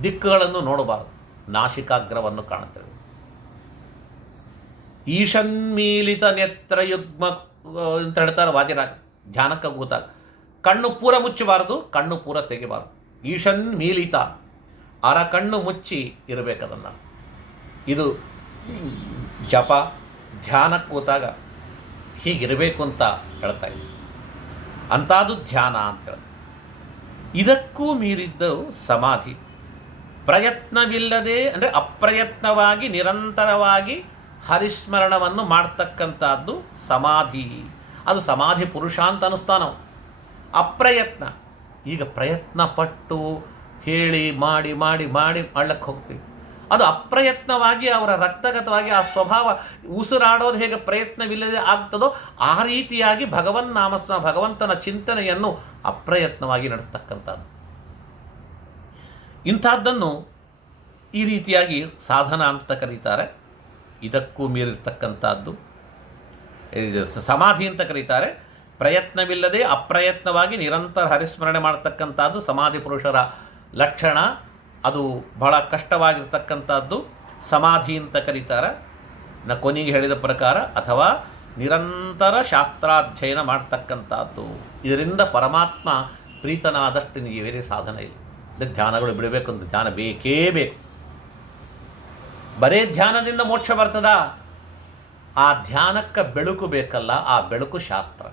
ದಿಕ್ಕುಗಳನ್ನು ನೋಡಬಾರದು, ನಾಸಿಕಾಗ್ರವನ್ನು ಕಾಣುತ್ತೇವೆ. ಈಶನ್ಮೀಲಿತ ನೇತ್ರಯುಗ್ಮ ಅಂತ ಹೇಳ್ತಾರೆ ವಾದಿರಾಜ. ಧ್ಯಾನಕ್ಕೆ ಕೂತಾಗ ಕಣ್ಣು ಪೂರ ಮುಚ್ಚಬಾರದು, ಕಣ್ಣು ಪೂರ ತೆಗಿಬಾರದು. ಈಶನ್ ಮೀಲಿತ, ಅರ ಕಣ್ಣು ಮುಚ್ಚಿ ಇರಬೇಕದನ್ನು. ಇದು ಜಪ ಧ್ಯಾನಕ್ಕೆ ಕೂತಾಗ ಹೀಗಿರಬೇಕು ಅಂತ ಹೇಳ್ತಾ ಇದ್ದೆ. ಅಂಥದ್ದು ಧ್ಯಾನ ಅಂತ ಹೇಳ್ತಾರೆ. ಇದಕ್ಕೂ ಮೀರಿದ್ದು ಸಮಾಧಿ. ಪ್ರಯತ್ನವಿಲ್ಲದೆ ಅಂದರೆ ಅಪ್ರಯತ್ನವಾಗಿ ನಿರಂತರವಾಗಿ ಹರಿಸ್ಮರಣವನ್ನು ಮಾಡ್ತಕ್ಕಂಥದ್ದು ಸಮಾಧಿ. ಅದು ಸಮಾಧಿ ಪುರುಷ ಅಂತ ಅನ್ನಿಸ್ತಾ ನಾವು. ಅಪ್ರಯತ್ನ, ಈಗ ಪ್ರಯತ್ನ ಪಟ್ಟು ಹೇಳಿ ಮಾಡಿ ಮಾಡಿ ಮಾಡಿ ಮಾಡಕ್ಕೆ ಹೋಗ್ತೀವಿ. ಅದು ಅಪ್ರಯತ್ನವಾಗಿ ಅವರ ರಕ್ತಗತವಾಗಿ ಆ ಸ್ವಭಾವ ಉಸಿರಾಡೋದು ಹೇಗೆ ಪ್ರಯತ್ನವಿಲ್ಲದೆ ಆಗ್ತದೋ ಆ ರೀತಿಯಾಗಿ ಭಗವಂತನ ಚಿಂತನೆಯನ್ನು ಅಪ್ರಯತ್ನವಾಗಿ ನಡೆಸ್ತಕ್ಕಂಥದ್ದು. ಇಂಥದ್ದನ್ನು ಈ ರೀತಿಯಾಗಿ ಸಾಧನ ಅಂತ ಕರೀತಾರೆ. ಇದಕ್ಕೂ ಮೀರಿರ್ತಕ್ಕಂಥದ್ದು ಸಮಾಧಿ ಅಂತ ಕರೀತಾರೆ. ಪ್ರಯತ್ನವಿಲ್ಲದೆ ಅಪ್ರಯತ್ನವಾಗಿ ನಿರಂತರ ಹರಿಸ್ಮರಣೆ ಮಾಡತಕ್ಕಂಥದ್ದು ಸಮಾಧಿ ಪುರುಷರ ಲಕ್ಷಣ. ಅದು ಬಹಳ ಕಷ್ಟವಾಗಿರ್ತಕ್ಕಂಥದ್ದು ಸಮಾಧಿ ಅಂತ ಕರೀತಾರೆ. ಕೊನೆಗೆ ಹೇಳಿದ ಪ್ರಕಾರ ಅಥವಾ ನಿರಂತರ ಶಾಸ್ತ್ರಾಧ್ಯಯನ ಮಾಡ್ತಕ್ಕಂಥದ್ದು. ಇದರಿಂದ ಪರಮಾತ್ಮ ಪ್ರೀತನಾದಷ್ಟು ನಿಮಗೆ ಬೇರೆ ಸಾಧನ ಇಲ್ಲ. ಧ್ಯಾನಗಳು ಬಿಡಬೇಕು ಅಂತ ಧ್ಯಾನ ಬೇಕೇ ಬೇಕು. ಬರೇ ಧ್ಯಾನದಿಂದ ಮೋಕ್ಷ ಬರ್ತದ? ಆ ಧ್ಯಾನಕ್ಕೆ ಬೆಳಕು ಬೇಕಲ್ಲ, ಆ ಬೆಳಕು ಶಾಸ್ತ್ರ.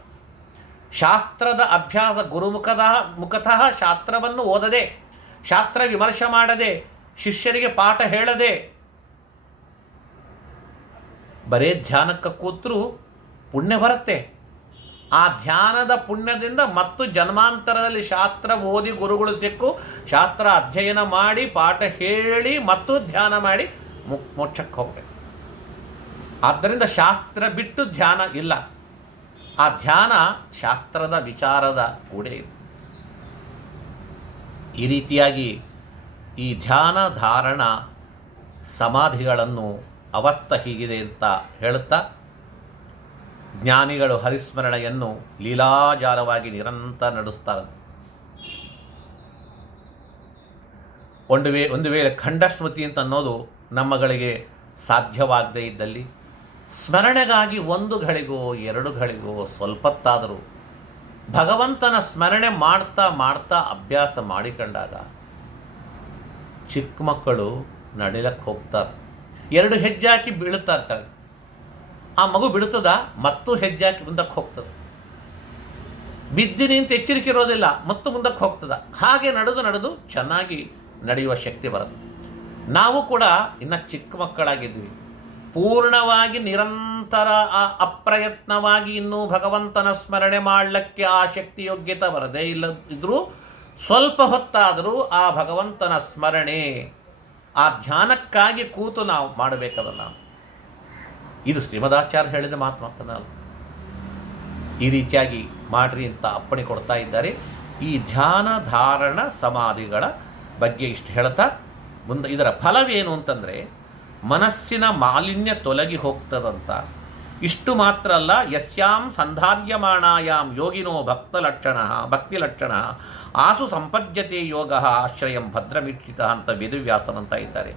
ಶಾಸ್ತ್ರದ ಅಭ್ಯಾಸ ಮುಖತಃ ಶಾಸ್ತ್ರವನ್ನು ಓದದೆ, ಶಾಸ್ತ್ರ ವಿಮರ್ಶೆ ಮಾಡದೆ, ಶಿಷ್ಯರಿಗೆ ಪಾಠ ಹೇಳದೆ ಬರೇ ಧ್ಯಾನಕ್ಕೆ ಕೂತರೂ ಪುಣ್ಯ ಬರುತ್ತೆ. ಆ ಧ್ಯಾನದ ಪುಣ್ಯದಿಂದ ಮತ್ತು ಜನ್ಮಾಂತರದಲ್ಲಿ ಶಾಸ್ತ್ರ ಓದಿ ಗುರುಗಳು ಸಿಕ್ಕು ಶಾಸ್ತ್ರ ಅಧ್ಯಯನ ಮಾಡಿ ಪಾಠ ಹೇಳಿ ಮತ್ತು ಧ್ಯಾನ ಮಾಡಿ ಮೋಕ್ಷಕ್ಕೆ ಹೋಗಬೇಕು. ಆದ್ದರಿಂದ ಶಾಸ್ತ್ರ ಬಿಟ್ಟು ಧ್ಯಾನ ಇಲ್ಲ. ಆ ಧ್ಯಾನ ಶಾಸ್ತ್ರದ ವಿಚಾರದ ಕೂಡ ಇದೆ. ಈ ರೀತಿಯಾಗಿ ಈ ಧ್ಯಾನ ಧಾರಣ ಸಮಾಧಿಗಳನ್ನು ಅವಸ್ಥೆ ಹೀಗಿದೆ ಅಂತ ಹೇಳುತ್ತಾ ಜ್ಞಾನಿಗಳು ಹರಿಸ್ಮರಣೆಯನ್ನು ಲೀಲಾಜಾಲವಾಗಿ ನಿರಂತರ ನಡೆಸ್ತಾರೆ. ಒಂದು ವೇಳೆ ಖಂಡಸ್ಮೃತಿ ಅಂತ ಅನ್ನೋದು ನಮ್ಮಗಳಿಗೆ ಸಾಧ್ಯವಾಗದೇ ಇದ್ದಲ್ಲಿ ಸ್ಮರಣೆಗಾಗಿ 1 ಘಳಿಗೋ 2 ಘಳಿಗೋ ಸ್ವಲ್ಪತ್ತಾದರೂ ಭಗವಂತನ ಸ್ಮರಣೆ ಮಾಡ್ತಾ ಮಾಡ್ತಾ ಅಭ್ಯಾಸ ಮಾಡಿಕೊಂಡಾಗ ಚಿಕ್ಕ ಮಕ್ಕಳು ನಡಿಲಕ್ಕೆ ಹೋಗ್ತಾರೆ, 2 ಹೆಜ್ಜೆ ಹಾಕಿ ಬೀಳುತ್ತಾ ಇರ್ತಾರೆ. ಆ ಮಗು ಬಿಡುತ್ತದ ಮತ್ತು ಹೆಜ್ಜೆ ಹಾಕಿ ಮುಂದಕ್ಕೆ ಹೋಗ್ತದೆ. ಬಿದ್ದಿನಿ ಅಂತ ಎಚ್ಚರಿಕೆ ಇರೋದಿಲ್ಲ, ಮತ್ತು ಮುಂದಕ್ಕೆ ಹೋಗ್ತದ. ಹಾಗೆ ನಡೆದು ಚೆನ್ನಾಗಿ ನಡೆಯುವ ಶಕ್ತಿ ಬರುತ್ತೆ. ನಾವು ಕೂಡ ಇನ್ನು ಚಿಕ್ಕ ಮಕ್ಕಳಾಗಿದ್ವಿ, ಪೂರ್ಣವಾಗಿ ನಿರಂತರ ಅಪ್ರಯತ್ನವಾಗಿ ಇನ್ನೂ ಭಗವಂತನ ಸ್ಮರಣೆ ಮಾಡಲಿಕ್ಕೆ ಆ ಶಕ್ತಿ ಯೋಗ್ಯತೆ ಬರದೇ ಇಲ್ಲದಿದ್ದರೂ ಸ್ವಲ್ಪ ಹೊತ್ತಾದರೂ ಆ ಭಗವಂತನ ಸ್ಮರಣೆ, ಆ ಧ್ಯಾನಕ್ಕಾಗಿ ಕೂತು ನಾವು ಮಾಡಬೇಕದನ್ನು. ಇದು ಶ್ರೀಮದಾಚಾರ್ಯ ಹೇಳಿದ ಮಾತು ಮಾತನಾಡಲ್ಲ. ಈ ರೀತಿಯಾಗಿ ಮಾಡ್ರಿ ಅಂತ ಅಪ್ಪಣೆ ಕೊಡ್ತಾ ಇದ್ದಾರೆ. ಈ ಧ್ಯಾನ ಧಾರಣ ಸಮಾಧಿಗಳ ಬಗ್ಗೆ ಇಷ್ಟು ಹೇಳ್ತಾ ಮುಂದೆ ಇದರ ಫಲವೇನು ಅಂತಂದರೆ ಮನಸ್ಸಿನ ಮಾಲಿನ್ಯ ತೊಲಗಿ ಹೋಗ್ತದಂತ. ಇಷ್ಟು ಮಾತ್ರ ಅಲ್ಲ, ಯಸ್ಯಾಂ ಸಂಧಾರ್ಯಮಾಣಾಯಾಂ ಯೋಗಿನೋ ಭಕ್ತಿಲಕ್ಷಣ ಆಸು ಸಂಪದ್ಯತೆ ಯೋಗ ಆಶ್ರಯಂ ಭದ್ರಮೀಕ್ಷಿತ ಅಂತ ವೇದವ್ಯಾಸನಂತ ಇದ್ದಾರೆ.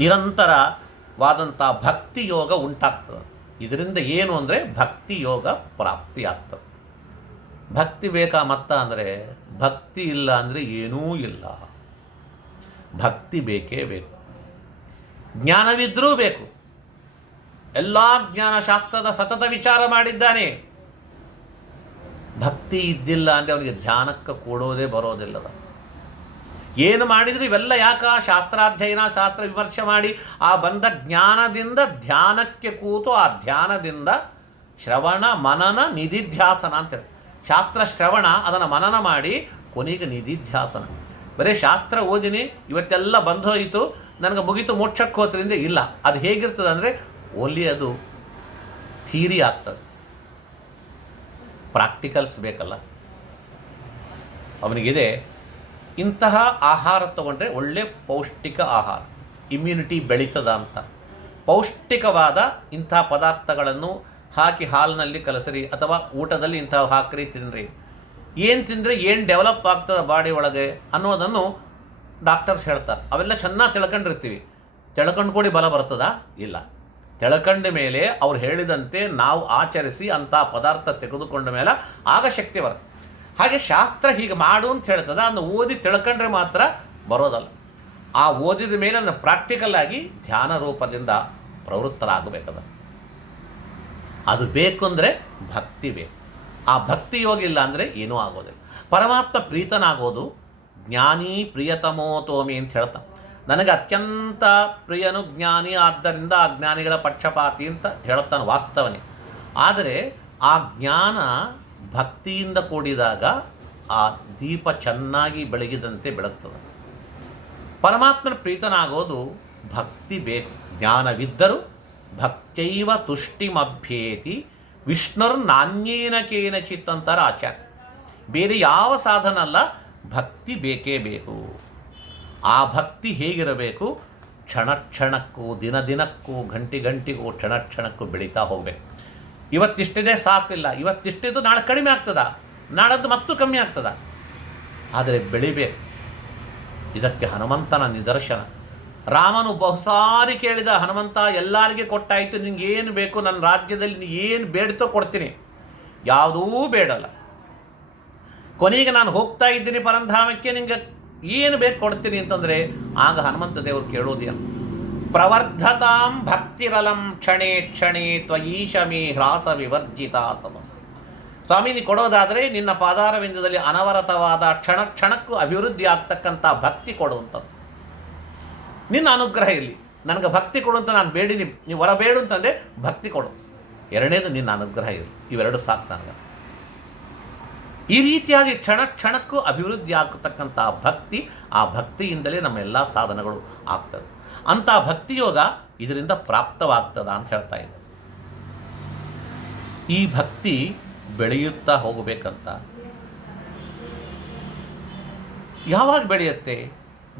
ನಿರಂತರವಾದಂಥ ಭಕ್ತಿ ಯೋಗ ಉಂಟಾಗ್ತದೆ. ಇದರಿಂದ ಏನು ಅಂದರೆ ಭಕ್ತಿ ಯೋಗ ಪ್ರಾಪ್ತಿ ಆಗ್ತದೆ. ಭಕ್ತಿ ಬೇಕಾ ಮತ್ತ ಅಂದರೆ ಭಕ್ತಿ ಇಲ್ಲ ಅಂದರೆ ಏನೂ ಇಲ್ಲ. ಭಕ್ತಿ ಬೇಕೇ ಬೇಕು. ಜ್ಞಾನವಿದ್ದರೂ ಬೇಕು. ಎಲ್ಲ ಜ್ಞಾನಶಾಸ್ತ್ರದ ಸತತ ವಿಚಾರ ಮಾಡಿದ್ದಾನೆ, ಭಕ್ತಿ ಇದ್ದಿಲ್ಲ ಅಂದರೆ ಅವನಿಗೆ ಧ್ಯಾನಕ್ಕೆ ಕೂಡೋದೇ ಬರೋದಿಲ್ಲದ. ಏನು ಮಾಡಿದರೆ ಇವೆಲ್ಲ ಶಾಸ್ತ್ರಾಧ್ಯಯನ ಶಾಸ್ತ್ರ ವಿಮರ್ಶೆ ಮಾಡಿ ಆ ಬಂದ ಜ್ಞಾನದಿಂದ ಧ್ಯಾನಕ್ಕೆ ಕೂತು ಆ ಧ್ಯಾನದಿಂದ ಶ್ರವಣ ಮನನ ನಿಧಿಧ್ಯಾಸನ ಅಂತೇಳಿ ಶಾಸ್ತ್ರ ಶ್ರವಣ ಅದನ್ನು ಮನನ ಮಾಡಿ ಕೊನೆಗೆ ನಿಧಿಧ್ಯಾಸನ. ಬರೀ ಶಾಸ್ತ್ರ ಓದಿನಿ ಇವತ್ತೆಲ್ಲ ಬಂದೋಯಿತು ನನಗೆ ಮುಗಿತು ಮೋಕ್ಷಕ್ಕೆ ಹೋದ್ರಿಂದ ಇಲ್ಲ. ಅದು ಹೇಗಿರ್ತದೆ ಅಂದರೆ ಓನ್ಲಿ ಅದು ಥಿಯರಿ ಆಗ್ತದೆ, ಪ್ರಾಕ್ಟಿಕಲ್ಸ್ ಬೇಕಲ್ಲ. ಅವನಿಗಿದೆ ಇಂತಹ ಆಹಾರ ತಗೊಂಡ್ರೆ ಒಳ್ಳೆ ಪೌಷ್ಟಿಕ ಆಹಾರ, ಇಮ್ಯುನಿಟಿ ಬೆಳೀತದ ಅಂತ ಪೌಷ್ಟಿಕವಾದ ಇಂಥ ಪದಾರ್ಥಗಳನ್ನು ಹಾಕಿ ಹಾಲಿನಲ್ಲಿ ಕಲಸರಿ ಅಥವಾ ಊಟದಲ್ಲಿ ಇಂಥ ಹಾಕ್ರಿ ತಿನ್ನಿರಿ. ಏನು ತಿಂದರೆ ಏನು ಡೆವಲಪ್ ಆಗ್ತದೆ ಬಾಡಿ ಒಳಗೆ ಅನ್ನೋದನ್ನು ಡಾಕ್ಟರ್ಸ್ ಹೇಳ್ತಾರೆ. ಅವೆಲ್ಲ ಚೆನ್ನಾಗಿ ತಿಳ್ಕೊಂಡಿರ್ತೀವಿ. ತಿಳ್ಕೊಂಡು ಕೂಡಿ ಬಲ ಬರ್ತದಾ? ಇಲ್ಲ. ತಿಳ್ಕೊಂಡ ಮೇಲೆ ಅವ್ರು ಹೇಳಿದಂತೆ ನಾವು ಆಚರಿಸಿ ಅಂಥ ಪದಾರ್ಥ ತೆಗೆದುಕೊಂಡ ಮೇಲೆ ಆಗ ಶಕ್ತಿ ಬರುತ್ತೆ. ಹಾಗೆ ಶಾಸ್ತ್ರ ಹೀಗೆ ಮಾಡು ಅಂತ ಹೇಳ್ತದೆ. ಅದನ್ನು ಓದಿ ತಿಳ್ಕೊಂಡ್ರೆ ಮಾತ್ರ ಬರೋದಲ್ಲ. ಆ ಓದಿದ ಮೇಲೆ ಅದನ್ನು ಪ್ರಾಕ್ಟಿಕಲ್ ಆಗಿ ಧ್ಯಾನ ರೂಪದಿಂದ ಪ್ರವೃತ್ತರಾಗಬೇಕದ. ಅದು ಬೇಕು ಅಂದರೆ ಭಕ್ತಿ ಬೇಕು. ಆ ಭಕ್ತಿ ಯೋಗ ಇಲ್ಲ ಅಂದರೆ ಏನೂ ಆಗೋದಿಲ್ಲ. ಪರಮಾತ್ಮ ಪ್ರೀತನಾಗೋದು ಜ್ಞಾನಿ ಪ್ರಿಯತಮೋತೋಮಿ ಅಂತ ಹೇಳ್ತಾನೆ. ನನಗೆ ಅತ್ಯಂತ ಪ್ರಿಯನು ಜ್ಞಾನಿ, ಆದ್ದರಿಂದ ಆ ಜ್ಞಾನಿಗಳ ಪಕ್ಷಪಾತಿ ಅಂತ ಹೇಳ್ತಾನೆ ವಾಸ್ತವನೇ. ಆದರೆ ಆ ಜ್ಞಾನ ಭಕ್ತಿಯಿಂದ ಕೂಡಿದಾಗ ಆ ದೀಪ ಚೆನ್ನಾಗಿ ಬೆಳಗಿದಂತೆ ಬೆಳಗ್ತದೆ. ಪರಮಾತ್ಮನ ಪ್ರೀತನಾಗೋದು ಭಕ್ತಿ ಬೇಕು. ಜ್ಞಾನವಿದ್ದರೂ ಭಕ್ತೈವ ತುಷ್ಟಿಮಭ್ಯೇತಿ ವಿಷ್ಣುರ್ ನಾಣ್ಯೇನ ಕೇನಚಿತ್ ಅಂತಾರೆ ಆಚಾರ್ಯ. ಬೇರೆ ಯಾವ ಸಾಧನ ಅಲ್ಲ, ಭಕ್ತಿ ಬೇಕೇ ಬೇಕು. ಆ ಭಕ್ತಿ ಹೇಗಿರಬೇಕು? ಕ್ಷಣ ಕ್ಷಣಕ್ಕೂ ದಿನ ದಿನಕ್ಕೂ ಗಂಟೆಗೂ ಕ್ಷಣ ಕ್ಷಣಕ್ಕೂ ಬೆಳೀತಾ ಹೋಗಬೇಕು. ಇವತ್ತಿಷ್ಟಿದೆ ಸಾಕಿಲ್ಲ, ಇವತ್ತಿಷ್ಟಿದ್ದು ನಾಳೆ ಕಡಿಮೆ ಆಗ್ತದ, ನಾಳದ್ದು ಮತ್ತೂ ಕಮ್ಮಿ ಆಗ್ತದ. ಆದರೆ ಬೆಳಿಬೇಕು. ಇದಕ್ಕೆ ಹನುಮಂತನ ನಿದರ್ಶನ. ರಾಮನು ಬಹುಸಾರಿ ಕೇಳಿದ, ಹನುಮಂತ ಎಲ್ಲರಿಗೆ ಕೊಟ್ಟಾಯಿತು, ನಿನಗೆ ಏನು ಬೇಕು ನನ್ನ ರಾಜ್ಯದಲ್ಲಿ ನೀ ಏನು ಬೇಡ್ತೋ ಕೊಡ್ತೀನಿ, ಯಾವುದೂ ಬೇಡಲ್ಲ. ಕೊನೆಗೆ ನಾನು ಹೋಗ್ತಾ ಇದ್ದೀನಿ ಪರಂಧಾಮಕ್ಕೆ, ನಿನಗೆ ಏನು ಬೇಕು ಕೊಡ್ತೀನಿ ಅಂತಂದರೆ ಆಗ ಹನುಮಂತ ದೇವರು ಕೇಳೋದೇನು? ಪ್ರವರ್ಧತಾಂ ಭಕ್ತಿರಲಂ ಕ್ಷಣೇ ಕ್ಷಣೇ ತ್ವಯೀಶಮಿ ಹ್ರಾಸ ವಿವರ್ಜಿತಾಸಮ. ಸ್ವಾಮಿ ನೀ ಕೊಡೋದಾದರೆ ನಿನ್ನ ಪಾದಾರವಿಂದದಲ್ಲಿ ಅನವರತವಾದ ಕ್ಷಣ ಕ್ಷಣಕ್ಕೂ ಅಭಿವೃದ್ಧಿ ಆಗ್ತಕ್ಕಂಥ ಭಕ್ತಿ ಕೊಡುವಂಥದ್ದು. ನಿನ್ನ ಅನುಗ್ರಹ ಇಲ್ಲಿ ನನಗೆ ಭಕ್ತಿ ಕೊಡು ಅಂತ ನಾನು ಬೇಡಿ, ನೀವು ವರ ಬೇಡು ಅಂತಂದರೆ ಭಕ್ತಿ ಕೊಡು. ಎರಡನೇದು ನಿನ್ನ ಅನುಗ್ರಹ ಇರಲಿ. ಇವೆರಡು ಸಾಕು ನನಗೆ. ಈ ರೀತಿಯಾಗಿ ಕ್ಷಣ ಕ್ಷಣಕ್ಕೂ ಅಭಿವೃದ್ಧಿ ಆಗತಕ್ಕಂಥ ಭಕ್ತಿ, ಆ ಭಕ್ತಿಯಿಂದಲೇ ನಮ್ಮ ಎಲ್ಲ ಸಾಧನಗಳು ಆಗ್ತದೆ. ಅಂಥ ಭಕ್ತಿಯೋಗ ಇದರಿಂದ ಪ್ರಾಪ್ತವಾಗ್ತದ ಅಂತ ಹೇಳ್ತಾ ಇದ್ದಾರೆ. ಈ ಭಕ್ತಿ ಬೆಳೆಯುತ್ತಾ ಹೋಗಬೇಕಂತ ಯಾವಾಗ ಬೆಳೆಯುತ್ತೆ?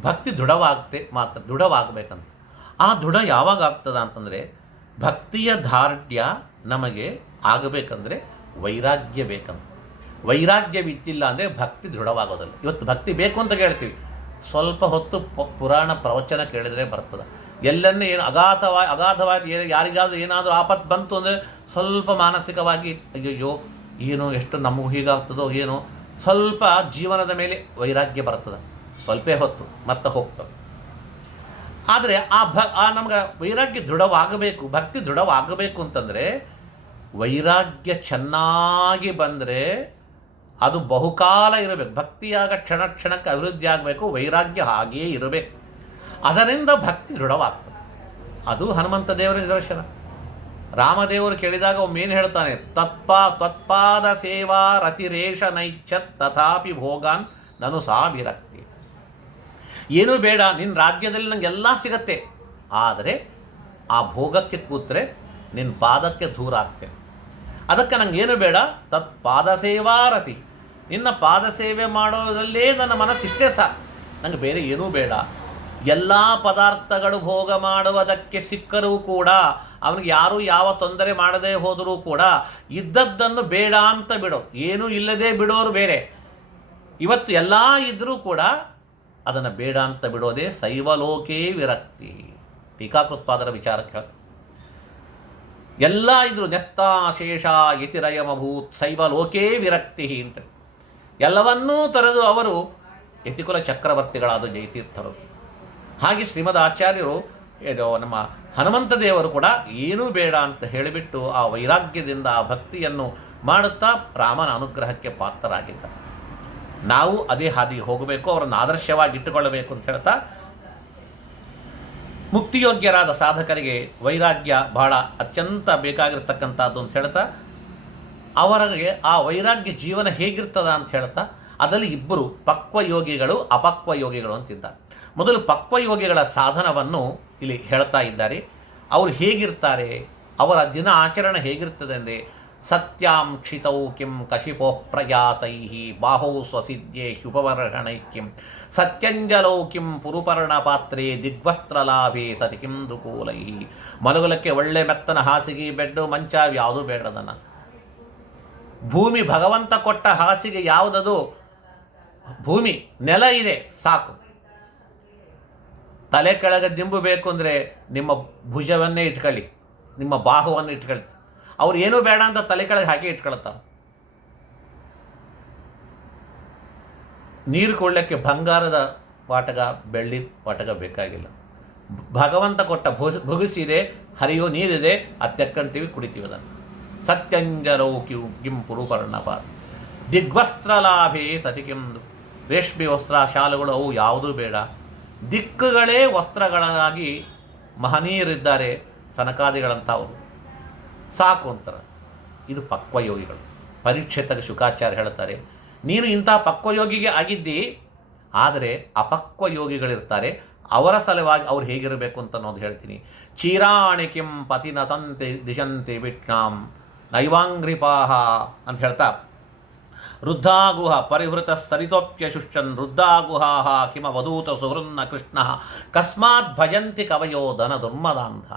ಭಕ್ತಿ ದೃಢವಾಗಬೇಕಂತ. ಆ ದೃಢ ಯಾವಾಗ ಆಗ್ತದ ಅಂತಂದರೆ, ಭಕ್ತಿಯ ದಾರ್ಢ್ಯ ನಮಗೆ ಆಗಬೇಕಂದ್ರೆ ವೈರಾಗ್ಯ ಬೇಕಂತ. ವೈರಾಗ್ಯವಿದ್ದಿಲ್ಲ ಅಂದರೆ ಭಕ್ತಿ ದೃಢವಾಗೋದಿಲ್ಲ. ಇವತ್ತು ಭಕ್ತಿ ಬೇಕು ಅಂತ ಕೇಳ್ತೀವಿ, ಸ್ವಲ್ಪ ಹೊತ್ತು ಪುರಾಣ ಪ್ರವಚನ ಕೇಳಿದರೆ ಬರ್ತದೆ. ಎಲ್ಲನ್ನೇ ಏನು ಅಗಾಧವಾಗಿ ಯಾರಿಗಾದರೂ ಏನಾದರೂ ಆಪತ್ತು ಬಂತು ಅಂದರೆ ಸ್ವಲ್ಪ ಮಾನಸಿಕವಾಗಿ ಅಯ್ಯಯ್ಯೋ ಏನೋ ಎಷ್ಟು ನಮಗೂ ಹೀಗಾಗ್ತದೋ ಏನೋ, ಸ್ವಲ್ಪ ಜೀವನದ ಮೇಲೆ ವೈರಾಗ್ಯ ಬರ್ತದೆ. ಸ್ವಲ್ಪ ಹೊತ್ತು ಮತ್ತೆ ಹೋಗ್ತದೆ. ಆದರೆ ನಮ್ಗೆ ವೈರಾಗ್ಯ ದೃಢವಾಗಬೇಕು, ಭಕ್ತಿ ದೃಢವಾಗಬೇಕು ಅಂತಂದರೆ ವೈರಾಗ್ಯ ಚೆನ್ನಾಗಿ ಬಂದರೆ ಅದು ಬಹುಕಾಲ ಇರಬೇಕು. ಭಕ್ತಿಯಾಗ ಕ್ಷಣ ಕ್ಷಣಕ್ಕೆ ಅಭಿವೃದ್ಧಿ ಆಗಬೇಕು, ವೈರಾಗ್ಯ ಹಾಗೆಯೇ ಇರಬೇಕು. ಅದರಿಂದ ಭಕ್ತಿ ದೃಢವಾಗ್ತದೆ. ಅದು ಹನುಮಂತ ದೇವರ ನಿದರ್ಶನ. ರಾಮದೇವರು ಕೇಳಿದಾಗ ಒಮ್ಮೇನು ಹೇಳ್ತಾನೆ, ತ್ವತ್ಪಾದ ಸೇವಾ ರತಿರೇಶ ನೈಚ್ಛತ್ ತಥಾಪಿ ಭೋಗಾನ್ ನನು ಸಾ ವಿರಕ್ತಿ. ಏನೂ ಬೇಡ, ನಿನ್ನ ರಾಜ್ಯದಲ್ಲಿ ನನಗೆಲ್ಲ ಸಿಗತ್ತೆ, ಆದರೆ ಆ ಭೋಗಕ್ಕೆ ಕೂತ್ರೆ ನಿನ್ನ ಪಾದಕ್ಕೆ ದೂರ ಆಗ್ತೇನೆ. ಅದಕ್ಕೆ ನನಗೇನು ಬೇಡ, ಪಾದ ಸೇವಾ ರತಿ, ನಿನ್ನ ಪಾದ ಸೇವೆ ಮಾಡೋದರಲ್ಲೇ ನನ್ನ ಮನಸ್ಸಿಷ್ಟೇ ಸಾಕು, ನನಗೆ ಬೇರೆ ಏನೂ ಬೇಡ. ಎಲ್ಲ ಪದಾರ್ಥಗಳು ಭೋಗ ಮಾಡುವುದಕ್ಕೆ ಸಿಕ್ಕರೂ ಕೂಡ ಅವನಿಗೆ ಯಾರೂ ಯಾವ ತೊಂದರೆ ಮಾಡದೇ ಹೋದರೂ ಕೂಡ ಇದ್ದದ್ದನ್ನು ಬೇಡ ಅಂತ ಬಿಡೋ, ಏನೂ ಇಲ್ಲದೆ ಬಿಡೋರು ಬೇರೆ. ಇವತ್ತು ಎಲ್ಲ ಇದ್ದರೂ ಕೂಡ ಅದನ್ನು ಬೇಡ ಅಂತ ಬಿಡೋದೇ ಶೈವಲೋಕೇ ವಿರಕ್ತಿ. ಟೀಕಾಕೃತ್ಪಾದರ ವಿಚಾರಕ್ಕೆ ಹೇಳ, ಎಲ್ಲ ಇದ್ರು ನ್ಯಸ್ತಾಶೇಷ ಯತಿರಯಮಭೂತ್ ಶೈವಲೋಕೇ ವಿರಕ್ತಿ ಅಂತ ಎಲ್ಲವನ್ನೂ ತೊರೆದು ಅವರು ಯತಿಕುಲ ಚಕ್ರವರ್ತಿಗಳಾದ ಜಯತೀರ್ಥರು. ಹಾಗೆ ಶ್ರೀಮದ್ ಆಚಾರ್ಯರು ನಮ್ಮ ಹನುಮಂತ ದೇವರು ಕೂಡ ಏನೂ ಬೇಡ ಅಂತ ಹೇಳಿಬಿಟ್ಟು ಆ ವೈರಾಗ್ಯದಿಂದ ಆ ಭಕ್ತಿಯನ್ನು ಮಾಡುತ್ತಾ ರಾಮನ ಅನುಗ್ರಹಕ್ಕೆ ಪಾತ್ರರಾಗಿದ್ದ. ನಾವು ಅದೇ ಹಾದಿಗೆ ಹೋಗಬೇಕು, ಅವರನ್ನು ಆದರ್ಶವಾಗಿ ಇಟ್ಟುಕೊಳ್ಳಬೇಕು ಅಂತ ಹೇಳ್ತಾ, ಮುಕ್ತಿಯೋಗ್ಯರಾದ ಸಾಧಕರಿಗೆ ವೈರಾಗ್ಯ ಬಹಳ ಅತ್ಯಂತ ಬೇಕಾಗಿರ್ತಕ್ಕಂಥದ್ದು ಅಂತ ಹೇಳ್ತಾ, ಅವರಿಗೆ ಆ ವೈರಾಗ್ಯ ಜೀವನ ಹೇಗಿರ್ತದ ಅಂತ ಹೇಳ್ತಾ, ಅದರಲ್ಲಿ ಇಬ್ಬರು ಪಕ್ವಯೋಗಿಗಳು ಅಪಕ್ವಯೋಗಿಗಳು ಅಂತಿದ್ದಾರೆ. ಮೊದಲು ಪಕ್ವಯೋಗಿಗಳ ಸಾಧನವನ್ನು ಇಲ್ಲಿ ಹೇಳ್ತಾ ಇದ್ದಾರೆ. ಅವರು ಹೇಗಿರ್ತಾರೆ, ಅವರ ದಿನ ಆಚರಣೆ ಹೇಗಿರ್ತದೆ ಅಂದರೆ, ಸತ್ಯಾಂ ಕ್ಷಿತೌ ಕಿಂ ಕಶಿಪೋ ಪ್ರಯಾಸೈ ಬಾಹೌ ಸ್ವಸಿದ್ಧೇ ಹ್ಯುಪವರ್ಹಣೈ ಕಿಂ ಸತ್ಯಂಜಲೌ ಕಿಂ ಪುರುಪರ್ಣ ಪಾತ್ರೆ ದಿಗ್ವಸ್ತ್ರಲಾಭೆ ಸತಿ ಕಿಂ ದುಕೂಲೈ. ಮಲಗಲಕ್ಕೆ ಒಳ್ಳೆ ಮೆತ್ತನ ಹಾಸಿಗೆ, ಬೆಡ್ಡು, ಮಂಚ ಯಾವುದು ಬೇಡದನ. ಭೂಮಿ ಭಗವಂತ ಕೊಟ್ಟ ಹಾಸಿಗೆ ಯಾವುದದು? ಭೂಮಿ, ನೆಲ ಇದೆ ಸಾಕು. ತಲೆ ಕೆಳಗೆ ದಿಂಬು ಬೇಕು ಅಂದರೆ ನಿಮ್ಮ ಭುಜವನ್ನೇ ಇಟ್ಕೊಳ್ಳಿ, ನಿಮ್ಮ ಬಾಹುವನ್ನು ಇಟ್ಕೊಳ್ಳಿ. ಅವ್ರು ಏನೂ ಬೇಡ ಅಂತ ತಲೆ ಕೆಳಗೆ ಹಾಕಿ ಇಟ್ಕೊಳ್ತಾರೆ. ನೀರು ಕೊಳ್ಳಕ್ಕೆ ಬಂಗಾರದ ವಾಟಗ, ಬೆಳ್ಳಿ ವಾಟಗ ಬೇಕಾಗಿಲ್ಲ. ಭಗವಂತ ಕೊಟ್ಟ ಭುಗಿಸಿದೆ, ಹರಿಯೋ ನೀರಿದೆ, ಅದು ತೆಕ್ಕಂತೀವಿ, ಕುಡಿತೀವಿ ಅದನ್ನು. ಸತ್ಯಂಜಲೌ ಕಿಂ ಪುರುಪರ್ಣಪ ದಿಗ್ವಸ್ತ್ರಲಾಭೇ ಸತಿ ಕಿಂ. ರೇಷ್ಮೆ ವಸ್ತ್ರ, ಶಾಲುಗಳು ಅವು ಯಾವುದೂ ಬೇಡ. ದಿಕ್ಕುಗಳೇ ವಸ್ತ್ರಗಳಾಗಿ ಮಹನೀಯರಿದ್ದಾರೆ ಸನಕಾದಿಗಳಂಥವರು, ಸಾಕು ಅಂತಾರೆ. ಇದು ಪಕ್ವಯೋಗಿಗಳು. ಪರೀಕ್ಷೆತಗೆ ಶುಕಾಚಾರ್ಯ ಹೇಳ್ತಾರೆ, ನೀನು ಇಂಥ ಪಕ್ವಯೋಗಿಗೆ ಆಗಿದ್ದಿ, ಆದರೆ ಅಪಕ್ವಯೋಗಿಗಳಿರ್ತಾರೆ, ಅವರ ಸಲುವಾಗಿ ಅವ್ರು ಹೇಗಿರಬೇಕು ಅಂತ ಅನ್ನೋದು ಹೇಳ್ತೀನಿ. ಚೀರಾಣಿ ಕಿಂ ಪತಿನ ಸಂತೆ ದಿಶಂತೆ ವಿಷ್ಣಾಂ ನೈವಾಂಗ್ರಿಪಾಹ ಅಂತ ಹೇಳ್ತಾ, ವೃದ್ಧಾಗುಹ ಪರಿವೃತ ಸರಿತೋಪ್ಯಶುಷ್ಟನ್ ವೃದ್ಧಾಗುಹಾಹ ಕಿಮವಧೂತ ಸುಹೃನ್ನ ಕೃಷ್ಣ ಕಸ್ಮಾತ್ ಭಜಂತಿ ಕವಯೋ ಧನ ದುರ್ಮದಾಂಧ.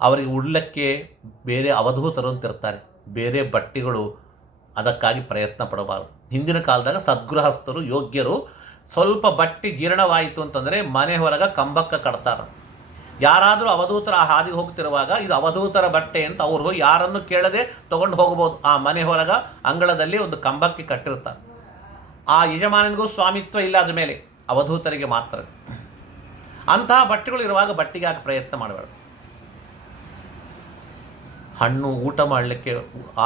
ಅವರಿಗೆ ಉಡ್ಲಕ್ಕೆ ಬೇರೆ ಅವಧೂತರು ಅಂತಿರ್ತಾರೆ, ಬೇರೆ ಬಟ್ಟೆಗಳು ಅದಕ್ಕಾಗಿ ಪ್ರಯತ್ನ ಪಡಬಾರದು. ಹಿಂದಿನ ಕಾಲದಾಗ ಸದ್ಗೃಹಸ್ಥರು ಯೋಗ್ಯರು ಸ್ವಲ್ಪ ಬಟ್ಟೆ ಜೀರ್ಣವಾಯಿತು ಅಂತಂದರೆ ಮನೆ ಹೊರಗೆ ಕಂಬಕ್ಕೆ ಕಟ್ತಾರೆ. ಯಾರಾದರೂ ಅವಧೂತರ ಆ ಹಾದಿಗೆ ಹೋಗ್ತಿರುವಾಗ ಇದು ಅವಧೂತರ ಬಟ್ಟೆ ಅಂತ ಅವರು ಯಾರನ್ನು ಕೇಳದೆ ತೊಗೊಂಡು ಹೋಗ್ಬೋದು. ಆ ಮನೆ ಹೊರಗ ಅಂಗಳದಲ್ಲಿ ಒಂದು ಕಂಬಕ್ಕೆ ಕಟ್ಟಿರ್ತಾರೆ. ಆ ಯಜಮಾನನಿಗೂ ಸ್ವಾಮಿತ್ವ ಇಲ್ಲ, ಅದ ಮೇಲೆ ಅವಧೂತರಿಗೆ ಮಾತ್ರ. ಅಂತಹ ಬಟ್ಟೆಗಳು ಇರುವಾಗ ಬಟ್ಟೆಗಾಗಿ ಪ್ರಯತ್ನ ಮಾಡಬೇಡ. ಹಣ್ಣು ಊಟ ಮಾಡಲಿಕ್ಕೆ,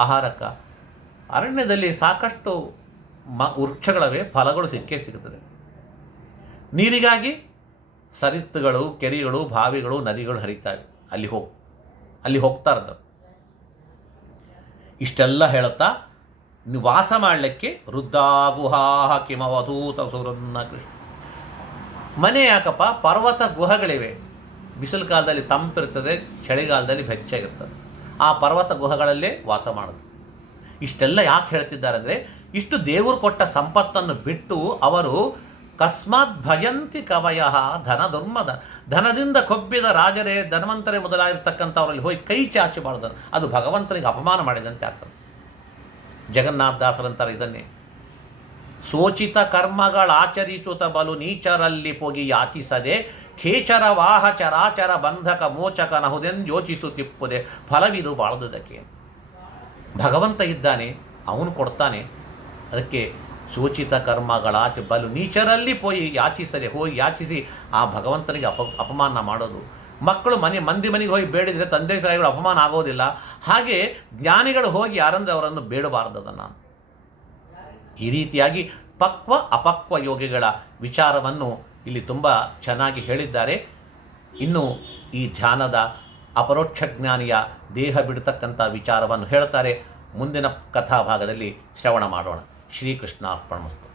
ಆಹಾರಕ್ಕೆ ಅರಣ್ಯದಲ್ಲಿ ಸಾಕಷ್ಟು ವೃಕ್ಷಗಳವೆ, ಫಲಗಳು ಸಿಕ್ಕೇ ಸಿಗುತ್ತದೆ. ನೀರಿಗಾಗಿ ಸರಿತ್ತುಗಳು, ಕೆರೆಗಳು, ಬಾವಿಗಳು, ನದಿಗಳು ಹರಿತಾವೆ, ಅಲ್ಲಿ ಹೋಗ್ತಾರದು. ಇಷ್ಟೆಲ್ಲ ಹೇಳುತ್ತಾ ವಾಸ ಮಾಡಲಿಕ್ಕೆ ವೃದ್ಧಾಗುಹಾಹ ಕಿಮವಧೂತ ಸುರನ್ನ ಕೃಷ್ಣ. ಮನೆ ಯಾಕಪ್ಪ? ಪರ್ವತ ಗುಹಗಳಿವೆ. ಬಿಸಿಲು ಕಾಲದಲ್ಲಿ ತಂಪಿರ್ತದೆ, ಚಳಿಗಾಲದಲ್ಲಿ ಬೆಚ್ಚಗಿರ್ತದೆ. ಆ ಪರ್ವತ ಗುಹಗಳಲ್ಲೇ ವಾಸ ಮಾಡೋದು. ಇಷ್ಟೆಲ್ಲ ಯಾಕೆ ಹೇಳ್ತಿದ್ದಾರೆ ಅಂದರೆ, ಇಷ್ಟು ದೇವರು ಕೊಟ್ಟ ಸಂಪತ್ತನ್ನು ಬಿಟ್ಟು ಅವರು ಕಸ್ಮಾತ್ ಭಯಂತಿ ಕವಯ ಧನದಿಂದ ಕೊಬ್ಬಿದ ರಾಜರೇ, ಧನವಂತರೇ ಮೊದಲಾಗಿರ್ತಕ್ಕಂಥವರಲ್ಲಿ ಹೋಗಿ ಕೈ ಚಾಚಬಾರ್ದು. ಅದು ಭಗವಂತನಿಗೆ ಅಪಮಾನ ಮಾಡಿದಂತೆ ಆಗ್ತದೆ. ಜಗನ್ನಾಥದಾಸರಂತಾರೆ ಇದನ್ನೇ, ಸೋಚಿತ ಕರ್ಮಗಳಾಚರಿಸುತ್ತ ಬಲು ನೀಚರಲ್ಲಿ ಪೊಗಿ ಯಾಚಿಸದೆ ಖೇಚರ ವಾಹ ಚರಾಚರ ಬಂಧಕ ಮೋಚಕ ನಹುದೆಂದು ಯೋಚಿಸುತ್ತಿಪ್ಪುದೆ ಫಲವಿದು ಬಾಳದುದಕ್ಕೆ. ಭಗವಂತ ಇದ್ದಾನೆ, ಅವನು ಕೊಡ್ತಾನೆ. ಅದಕ್ಕೆ ಸೂಚಿತ ಕರ್ಮಗಳಾಚೆ ಬಲು ನೀಚರಲ್ಲಿ ಹೋಗಿ ಯಾಚಿಸದೆ, ಹೋಗಿ ಯಾಚಿಸಿ ಆ ಭಗವಂತನಿಗೆ ಅಪಮಾನ ಮಾಡೋದು. ಮಕ್ಕಳು ಮಂದಿ ಮನೆಗೆ ಹೋಗಿ ಬೇಡಿದರೆ ತಂದೆ ತಾಯಿಗಳು ಅಪಮಾನ ಆಗೋದಿಲ್ಲ. ಹಾಗೆ ಜ್ಞಾನಿಗಳು ಹೋಗಿ ಯಾರಂದ್ರೆ ಅವರನ್ನು ಬೇಡಬಾರದನ್ನು. ಈ ರೀತಿಯಾಗಿ ಪಕ್ವ ಅಪಕ್ವ ಯೋಗಿಗಳ ವಿಚಾರವನ್ನು ಇಲ್ಲಿ ತುಂಬ ಚೆನ್ನಾಗಿ ಹೇಳಿದ್ದಾರೆ. ಇನ್ನು ಈ ಧ್ಯಾನದ ಅಪರೋಕ್ಷ ಜ್ಞಾನಿಯ ದೇಹ ಬಿಡತಕ್ಕಂಥ ವಿಚಾರವನ್ನು ಹೇಳ್ತಾರೆ. ಮುಂದಿನ ಕಥಾಭಾಗದಲ್ಲಿ ಶ್ರವಣ ಮಾಡೋಣ. ಶ್ರೀಕೃಷ್ಣಾರ್ಪಣಮಸ್ತು.